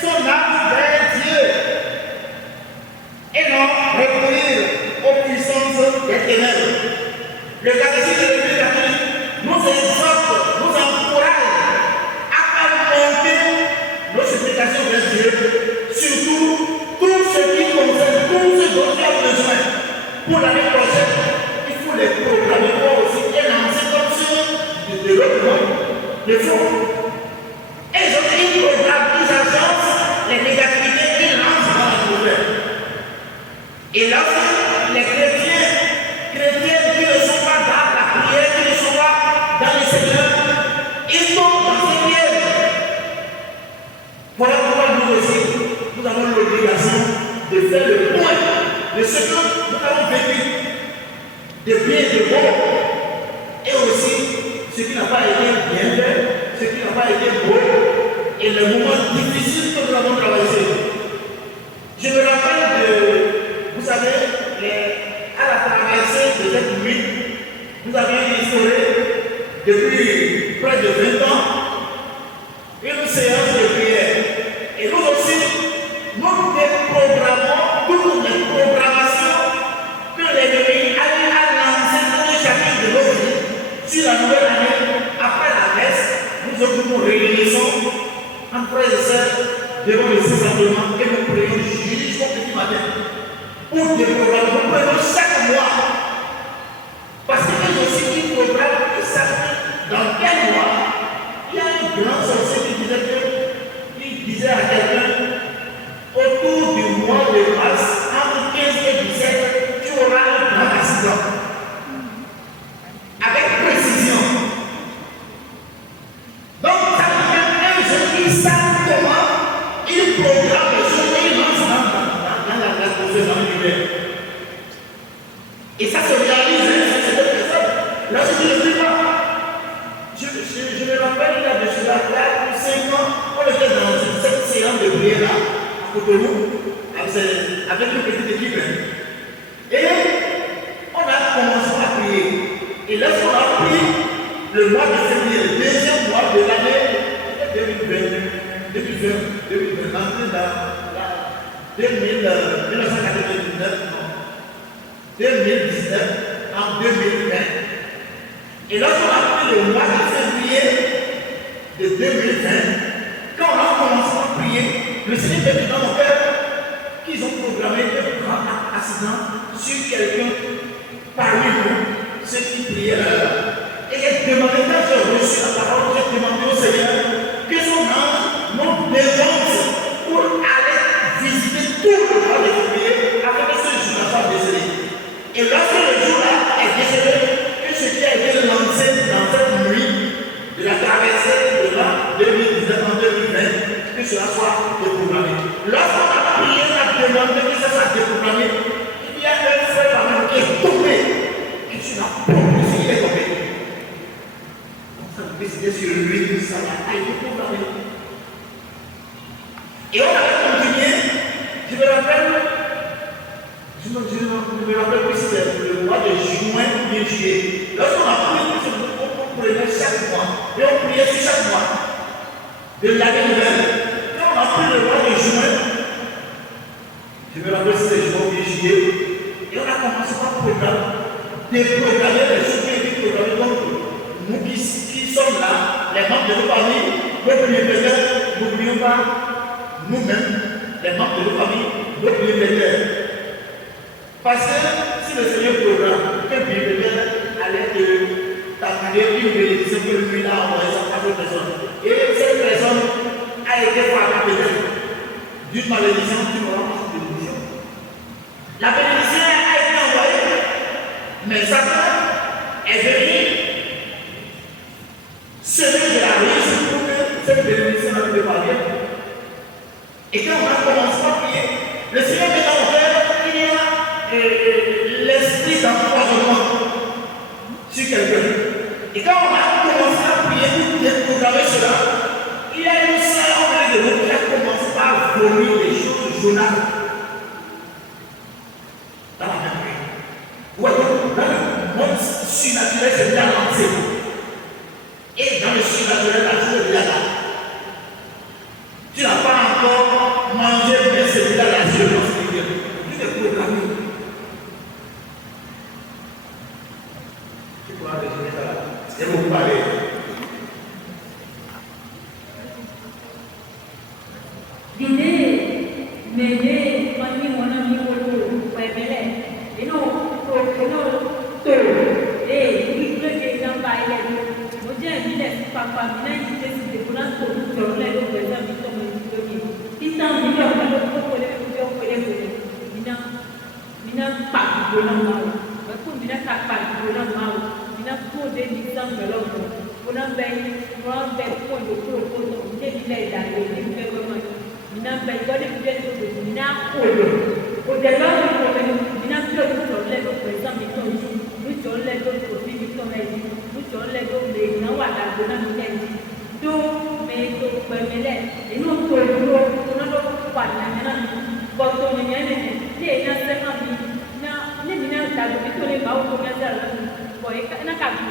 son âme vers Dieu et non recourir aux puissances des ténèbres. Le catéchisme de l'Église catholique nous exhorte, nous encourage à monter nos supplications vers Dieu, surtout tout ce qui concerne, tout ce dont tu as besoin pour l'année prochaine. Il faut les programmer pour aussi bien lancer comme ceux de l'autre monde. Le font. Et ils ont dit programme, ils agencent les négativités qu'ils lancent dans la nouvelle. Et là, les chrétiens qui ne sont pas dans la prière, qui ne sont pas dans le Seigneur, ils tombent dans ces pièges. Voilà pourquoi nous aussi, nous avons l'obligation de faire le point de ce que nous avons vécu, de bien et de bon, et aussi ce qui n'a pas été bien fait, ce qui n'a pas été beau, et les moments difficiles que nous avons traversés. Je me rappelle de, vous savez, à la traversée de cette nuit, nous avions instauré depuis près de 20 ans une séance de prière. Et nous aussi, nous déprogrammons toutes les programmations que l'ennemi a lancées dans le chapitre de nos vies. Sur la nouvelle année, après la messe, nous réunissons en frères et sœurs devant le Saint-Sacrement et nous prions jusqu'au petit matin. Pour déprogrammer, nous prenons chaque mois. Parce que nous aussi, qui programment, ils savent dans quel mois, il y a un grand sorcier qui disait à quelqu'un, autour du mois de mars, entre 15 et 17, tu auras un grand accident. Avec précision. Donc, ça veut dire qu'un jeune qui sait comment il programme les choses et il lance dans la conférence d'hiver. Et ça se réalise, c'est cette personne. Là, je ne le dis pas. Je me rappelle, il y a de cela, là, 5 ans, on était dans cette séance de prière-là, à côté de nous, avec une petite équipe. Et on a commencé à prier. Et lorsqu'on a prié, le mois de février, le deuxième mois de l'année 2020, dans 1999, non, 2019, en 2020. Et lorsqu'on a pris le mois de février de 2020, quand on a commencé à prier, le Seigneur était dans mon cœur qu'ils ont programmé un grand accident sur quelqu'un parmi nous, ceux qui priaient là. Et j'ai demandé, quand j'ai reçu la parole, j'ai demandé au Seigneur que son ange nous dévance pour aller visiter tout le mois de février afin que ce jour-là soit décédé. Et lorsque le jour-là est décédé, que ce qui a été lancé dans cette nuit de la traversée de l'an 2019 en 2020, que cela soit déprogrammé. Lorsqu'on a prié, on a demandé que ça soit déprogrammé, il y a un frère parmi nous qui est tombé. Et tu n'as pas pu, il est tombé. Donc ça veut décider sur lui, ça a été déprogrammé. Et on avait continué, je me rappelle que c'était le mois de juin ou bien juillet. Lorsqu'on a prié, on prenait chaque mois. Et on priait sur chaque mois de l'année nouvelle. Quand on a pris le mois de juin, Je me rappelle, c'était le 1er juillet. Et on a commencé par déprogrammer les choses qui étaient programmées. Donc, nous qui sommes là, les membres de nos familles, n'oublions pas nous-mêmes, les membres de nos familles, nos bibliothèques. Parce que si le Seigneur programme qu'un bibliothèque allait t'appeler une bénédiction que lui a envoyé à cette personne, et cette personne a été frappée d'une malédiction, d'une bénédiction. La bénédiction a été envoyée, mais Satan est venu semer de la réussite pour que cette bénédiction ne peut pas bien. Et quand on a commencé à prier, le Seigneur met dans le cœur qu'il y a l'esprit d'empoisonnement sur quelqu'un. Et quand on a commencé à prier pour déprogrammer cela, il y a une sœur en de nous qui a commencé par vomir des choses jaunâtres dans la même prière. Ouais, dans le monde surnaturel, c'est bien lancé. Et dans le surnaturel, la chose est bien là. Tu n'as pas encore mangé, mais c'est là la violence spirituelle. Tu t'es programmé. Tu pourras déjeuner ça là. Et vous parlez. L'idée, mais mon ami, et non, et il peut des gens bailler. Vous dites, il est papa, il est décidé pour l'instant, pour les autres, les amis, comme il dit. Il t'en dit, il y a un peu de mina pas de l'homme, mais pour mina pas de l'homme, mina pour des millions de l'homme. On a bien point de propos, on est bien d'aller, mina bien de mina au-delà du problème, mina plus de problème au présent, nous sommes les autres profils, nous sommes les autres, les gens à la bonne année. Donc, mais et nous, on a pas de votre manière, les gens les mineurs d'adoption, les bains, on a dit, bon, et quand on a capté,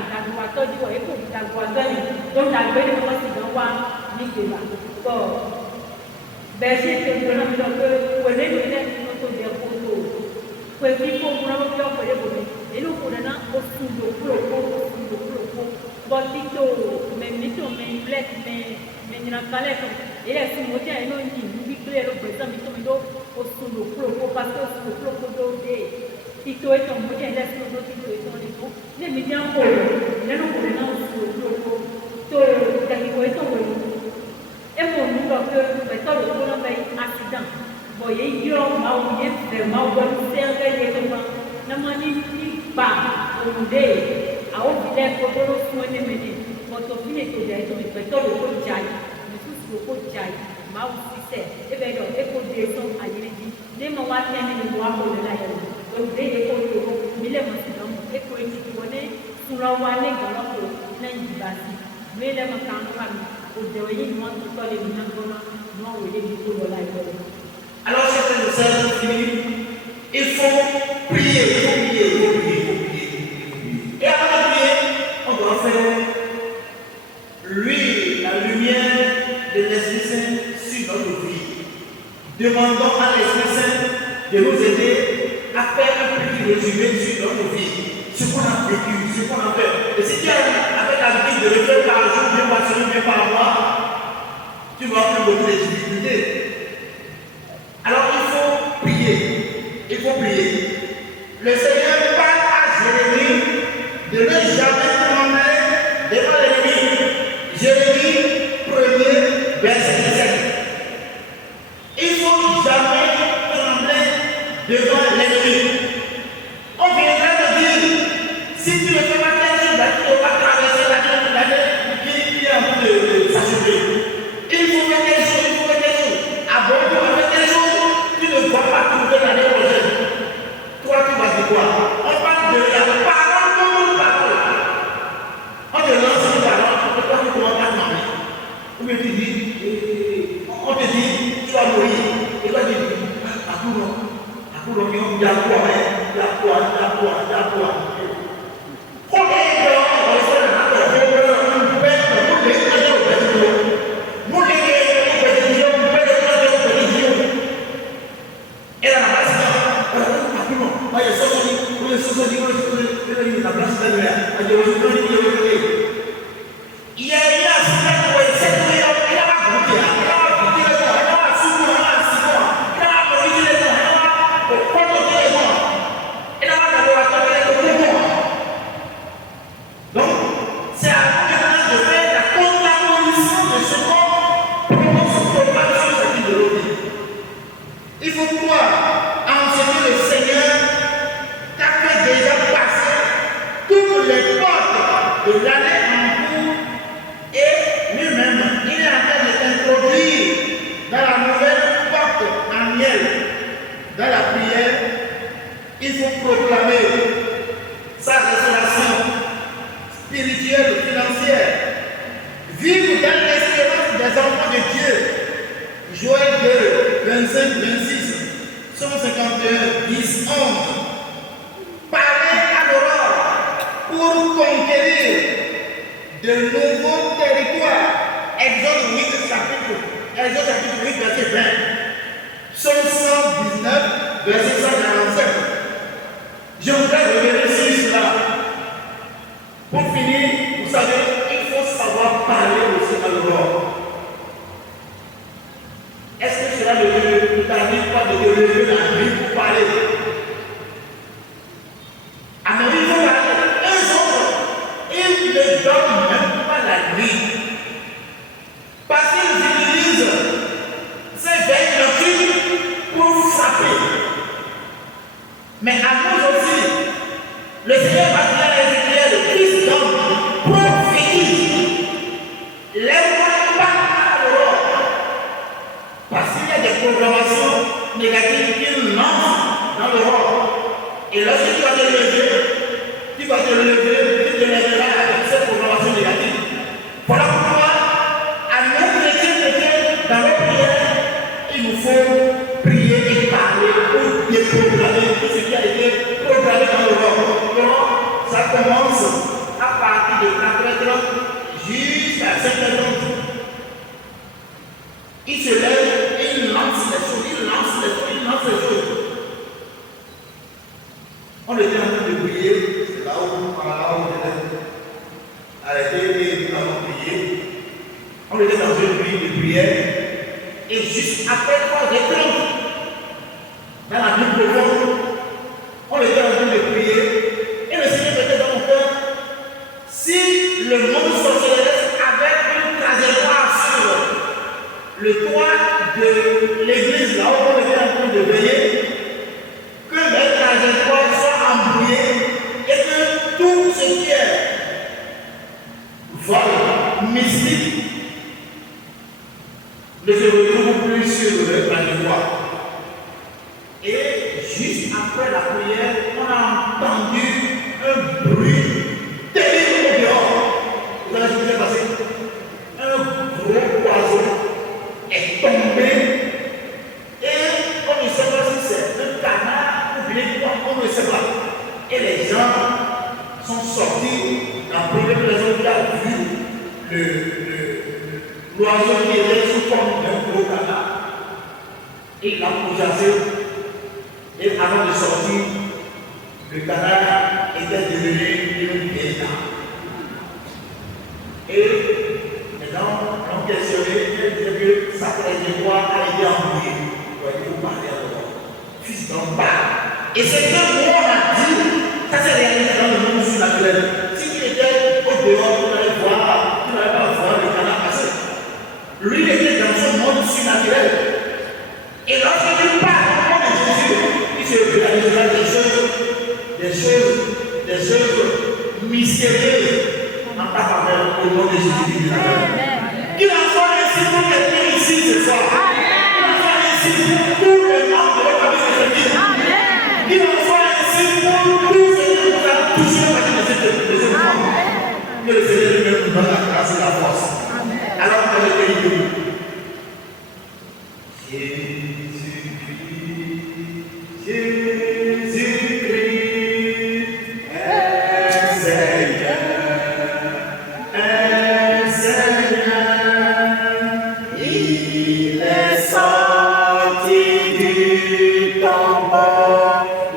donc la bonne fois, c'est d'avoir mis de là. Bon, ben, c'est que nous avons dit que notre dépôt, que il faut nous avoir fait et nous prenons au sous le bon, mais il blesse, mais il n'a pas l'air. Et là, si vous avez un nom, vous clé le présent, mais il au sous le parce que sous le Tito est en modèle, laisse le Tito est en écho. Les médias en haut, les noms pour les noms sous le Tito est en haut. Et pour nous, que le temps de prendre un accident. Bon, il y a un mal, il y a un mal, il y a un mal, n'a pas au dé, à au village pour le soin de mener. Votre fille est au dé, il peut être le pot de jaille, mais tout ce pot de jaille, ma aussi c'est, et bien donc, et pour des sons à l'idée, les moments où les mois pour le laïc, donc des écoles, mais les machines, et pour les citoyens, pour l'envoyer dans leur base, mais les machins, au dé, ils vont tout les minants, non, les écoles de laïc. Alors, certaines sœurs, il faut prier, Et avant de prier, on doit faire la lumière de l'Esprit Saint sur notre vie. Demandons à l'Esprit Saint de nous aider à faire un petit résumé sur notre vie. Ce qu'on a vécu, ce qu'on a fait. Et si tu as avec l'habitude de le faire par jour, bien par semaine, bien par mois, tu vas avoir beaucoup de difficultés. Alors il faut prier. Il faut prier. Le Seigneur parle à Jérémie de ne jamais trembler devant l'ennemi. Jérémie 1er, verset 17. Il ne faut jamais trembler devant l'ennemi. On viendra te dire, si tu ne fais pas quelque chose, tu ne vas pas traverser l'année qui est en train de s'achever. Il faut faire quelque chose, Abandon avec quelque chose, tu ne vas pas trouver l'année prochaine. Toi, tu vas dire quoi? On parle de la parole comme une parole. On te lance une parole, et toi, tu commences à demander. Ou bien tu dis, on te dit, tu vas mourir. Et toi, tu dis, à tout le monde, il y a quoi? Era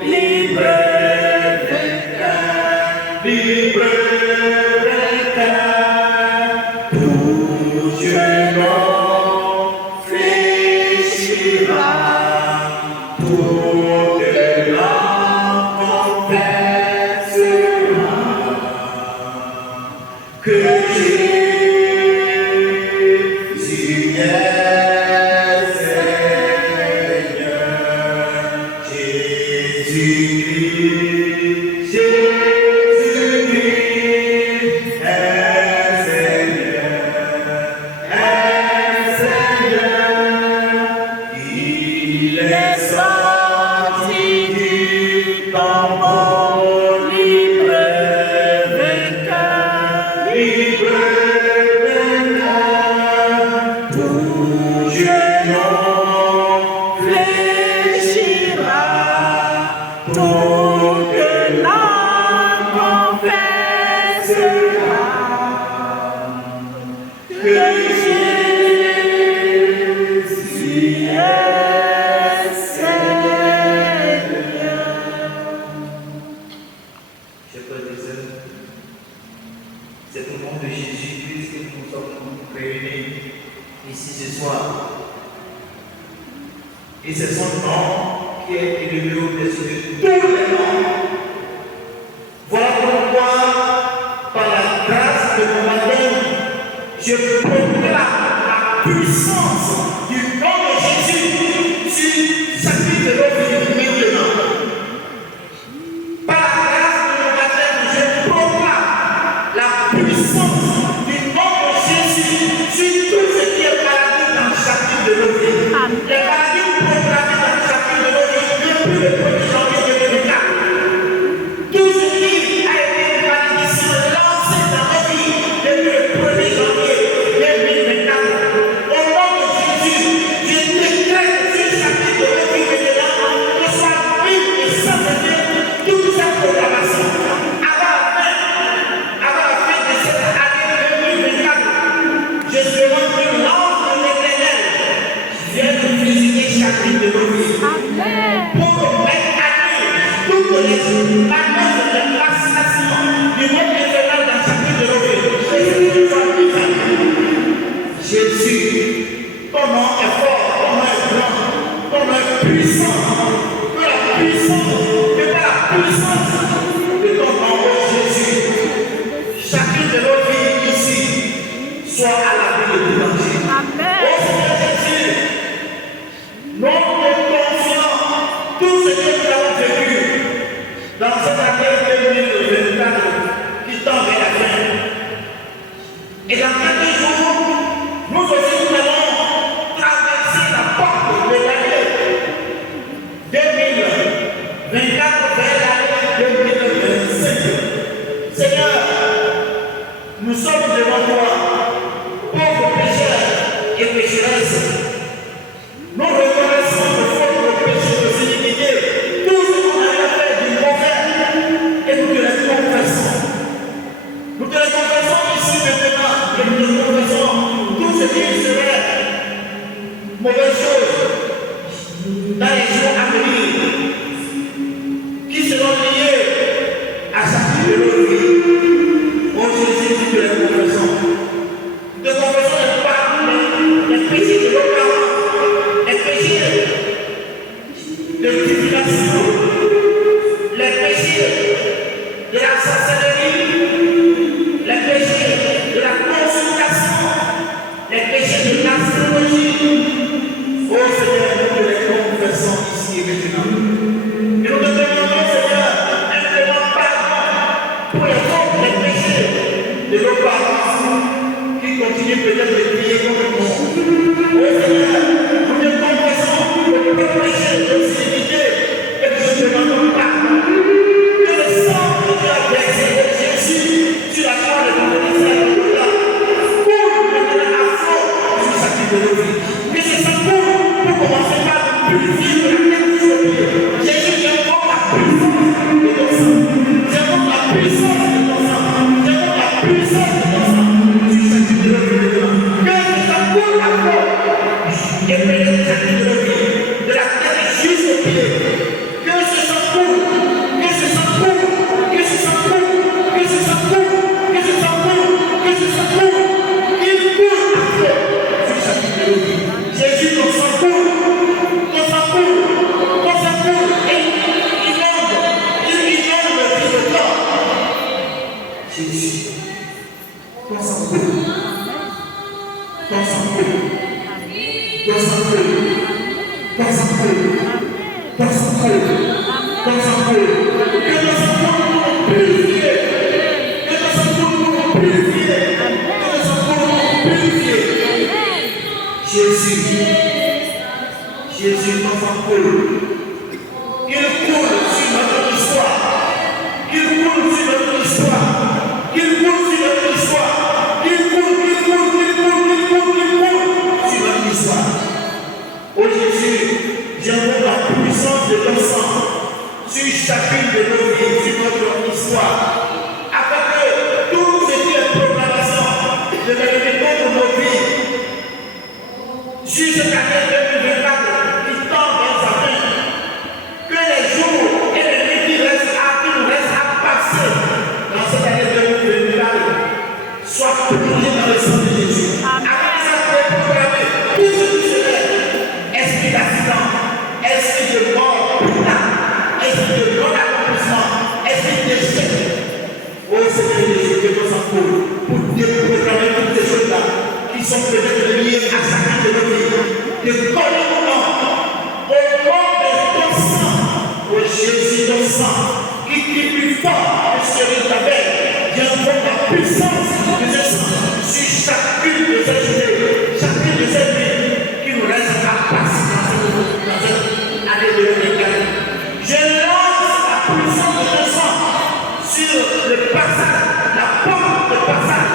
Libre toute langue confessera que Jésus est Seigneur. Chers frères et sœurs, c'est au nom de Jésus-Christ que nous sommes réunis ici ce soir. Et c'est son nom qui est élevé au-dessus de tous les noms. Voilà pourquoi, par la grâce de mon baptême, je proclame la puissance du nom de Jésus sur chacune de nos vies maintenant. Par la grâce de mon baptême, je proclame la puissance du nom de Jésus sur tout ce qui est maladie dans chacune de nos vies. Les maladies proclamées dans chacune de nos vies depuis le 1er janvier 2024. Tout ce qui a été une malédiction lancée dans nos vies depuis le 1er janvier 2024. Au nom de Jésus, je décrète sur chacune de nos vies maintenant que soit vive et sanctifiée toute cette proclamation. Avant la fin de cette année 2024, je demande que l'ange de l'Éternel vienne nous visiter chacune de nos vies. Pour mettre à nu toutes les manœuvres de fascination du monde infernal dans chacune de nos vies. Jésus, ton nom est fort, ton nom est grand, ton nom est puissant. Que la puissance de ton nom, oh Jésus, chacune de nos vies ici soit à la vie de boulanger. Oh Seigneur Jésus, nous te confions tout ce que nous avons vécu dans cette année 2024 qui tend vers la fin. Et dans quelques jours, nous aussi nous allons traverser la porte de l'année 2024 vers l'année 2025. Seigneur, nous sommes devant toi, pauvres pécheurs et pécheresses. Nous reconnaissons de fautes, de péchés, de iniquités, tout ce qu'on a fait du mauvais, et nous te les confessons. Nous te les confessons ici maintenant, et nous te confessons tout ce qui serait mauvaise chose dans les jours à venir, qui seront liés à chacune de nos vies. Oh Jésus, nous te les confessons. Nous te confessons les péchés de nos parents, les péchés de divination, les péchés de la sorcellerie, les péchés de la consultation, les péchés de l'astrologie. Oh Seigneur, nous te les confessons ici et maintenant. Et nous te demandons, Seigneur, un grand pardon pour les fautes, les péchés de nos parents qui continuent peut-être de prier contre nous. Oh Seigneur, nous te confessons le péché de l'obscurité et nous te demandons pardon. Que le sang que tu as versé de Jésus chacune de nos vies, sur notre histoire, afin que tout ce qui est programmation de l'événement de nos vies, sur cette année 2024 qui tend vers sa fin, que les jours et les nuits qui nous restent à passer dans cette année 2024 soient plongés dans le sang de Jésus. Avec ça, vous pouvez programmer tout ce qui se fait. Esprit d'accident, esprit de mort, esprit de non-accomplissement, esprit d'échec. Oh Seigneur Jésus, que nous en pour déprogrammer toutes ces choses-là qui sont peut-être liées à chacun de nos vies. De coller au nom de ton sang, au Jésus ton sang, qui est plus fort que celui d'Abel. J'invoque la puissance de ce sang sur chacune de ces journées, chacune de ces vies qui nous reste à passer dans cette année 2024. Je lance la puissance de ce sang sur le passage, la porte de passage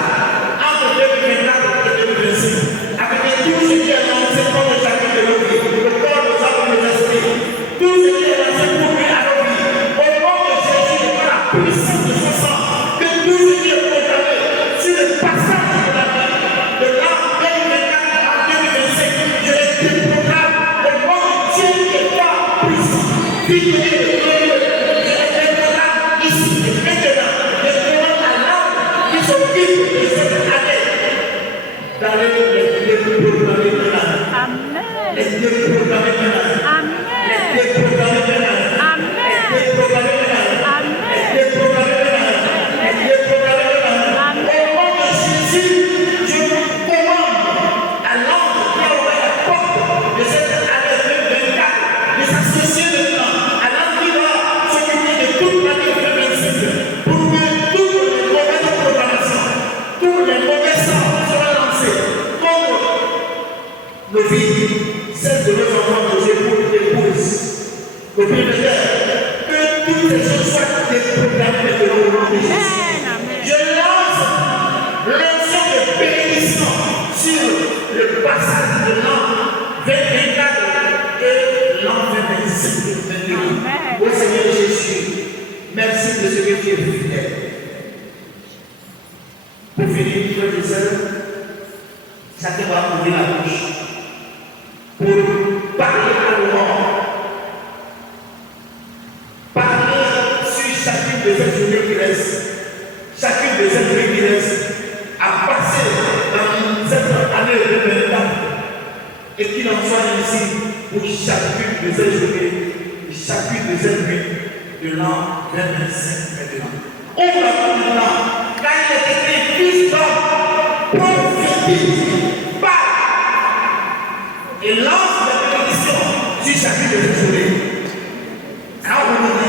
entre 2024 et 2025. Avec tout ce qui est lancé pour le chacun de nos vies, le corps, nos âmes, nos esprits, tout ce qui est lancé pour nous à nos vies, au nom de Jésus, par la puissance de ce sang, que tout ce qui est programmé sur le passage de la vie, de l'an 2024 à 2025, je les déprogramme au nom de Dieu qui est fort, puissant, victorieux, glorieux. Je les déprogramme ici et maintenant. Je demande à l'âme qui s'occupe de cette année d'aller les déprogrammer maintenant. Les déprogrammer maintenant. Les déprogrammer maintenant. Les déprogrammer maintenant. Les déprogrammer maintenant. Les déprogrammer maintenant. Au nom de Jésus, je vous commande à l'ange qui a ouvert la porte de cette année 2024 de s'associer maintenant à l'ange qui va s'occuper de toute l'année 2026 pour que toutes les mauvaises programmations, tous les mauvais sorts soient lancés contre nos vies, celles de nos enfants, nos épouses, nos propriétaires, que toutes ces choses soient déprogrammées de au nom de Jésus. Je lance l'onction de bénédiction sur le passage de l'an 2024 et l'an 2025. Ô Seigneur Jésus, merci de ce que tu es fidèle. Pour finir, frères et sœurs, chacun va ouvrir la bouche pour parler à l'aurore. Parler sur chacune de ces journées qui restent, chacune de ces journées qui restent, à passer dans cette année 2024 et qu'il en soit ainsi pour chacune de ces journées, chacune de ces nuits de l'an 2025 maintenant. On va maintenant, car il est écrit, fils d'homme, prophétise, parle et lance la bénédiction sur chacune de ces journées. Alors on nous dit,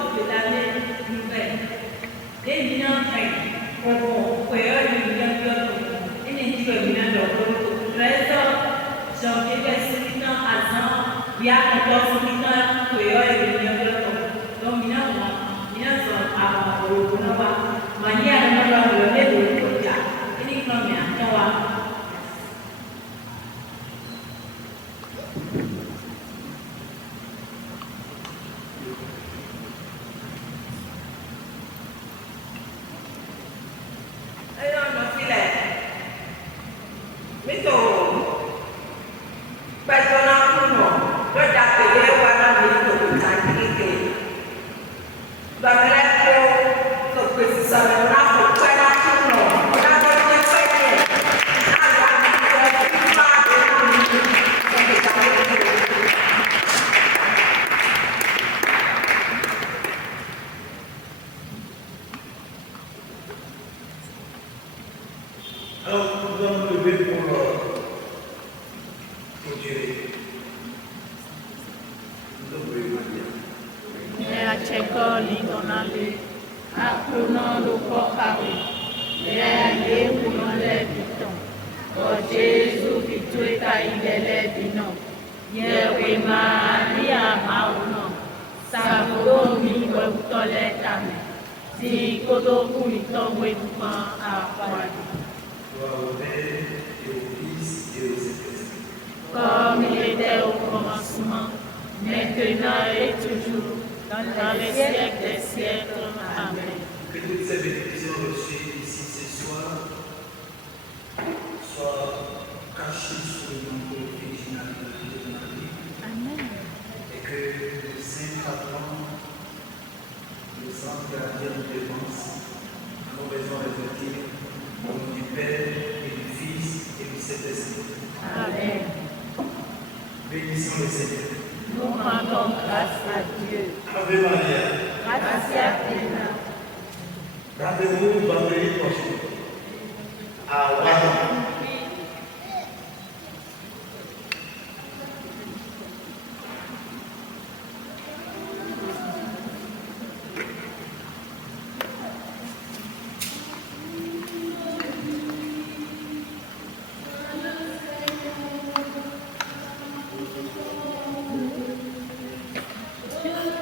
force de l'année nouvelle. Des minants pour faire une million et les minants de 13 janvier, verset à 100, il y a 14 minants pour faire une million de donc minants sont à la manière de le développer. Et les premiers, Alors, nous allons nous lever pour gérer. Nous devons Maria. Chekoli donale, akuno luko kawi, ye kuno le biton, o Jesu bitwe ka indele bino, ye we Maria mauno, sabodo mi we utole tame, si kodo kunito we tupa akwadi. Gloire au Père et au Fils et au Saint-Esprit. Comme il était au commencement, maintenant et toujours, dans les siècles des siècles. Amen. Que toutes ces bénédictions reçues ici ce soir soient cachées sous le manteau original de Marie. Amen. Et que le Saint Patron, le Saint Gardien de défense, nous raison réservée au nom du Père et du Fils et du Saint-Esprit. Amen. Bénissons le Seigneur. Nous rendons grâce à Dieu. Ave Maria. Gratia plena. Rendez-vous vendredi prochain à Ouadon. Amen.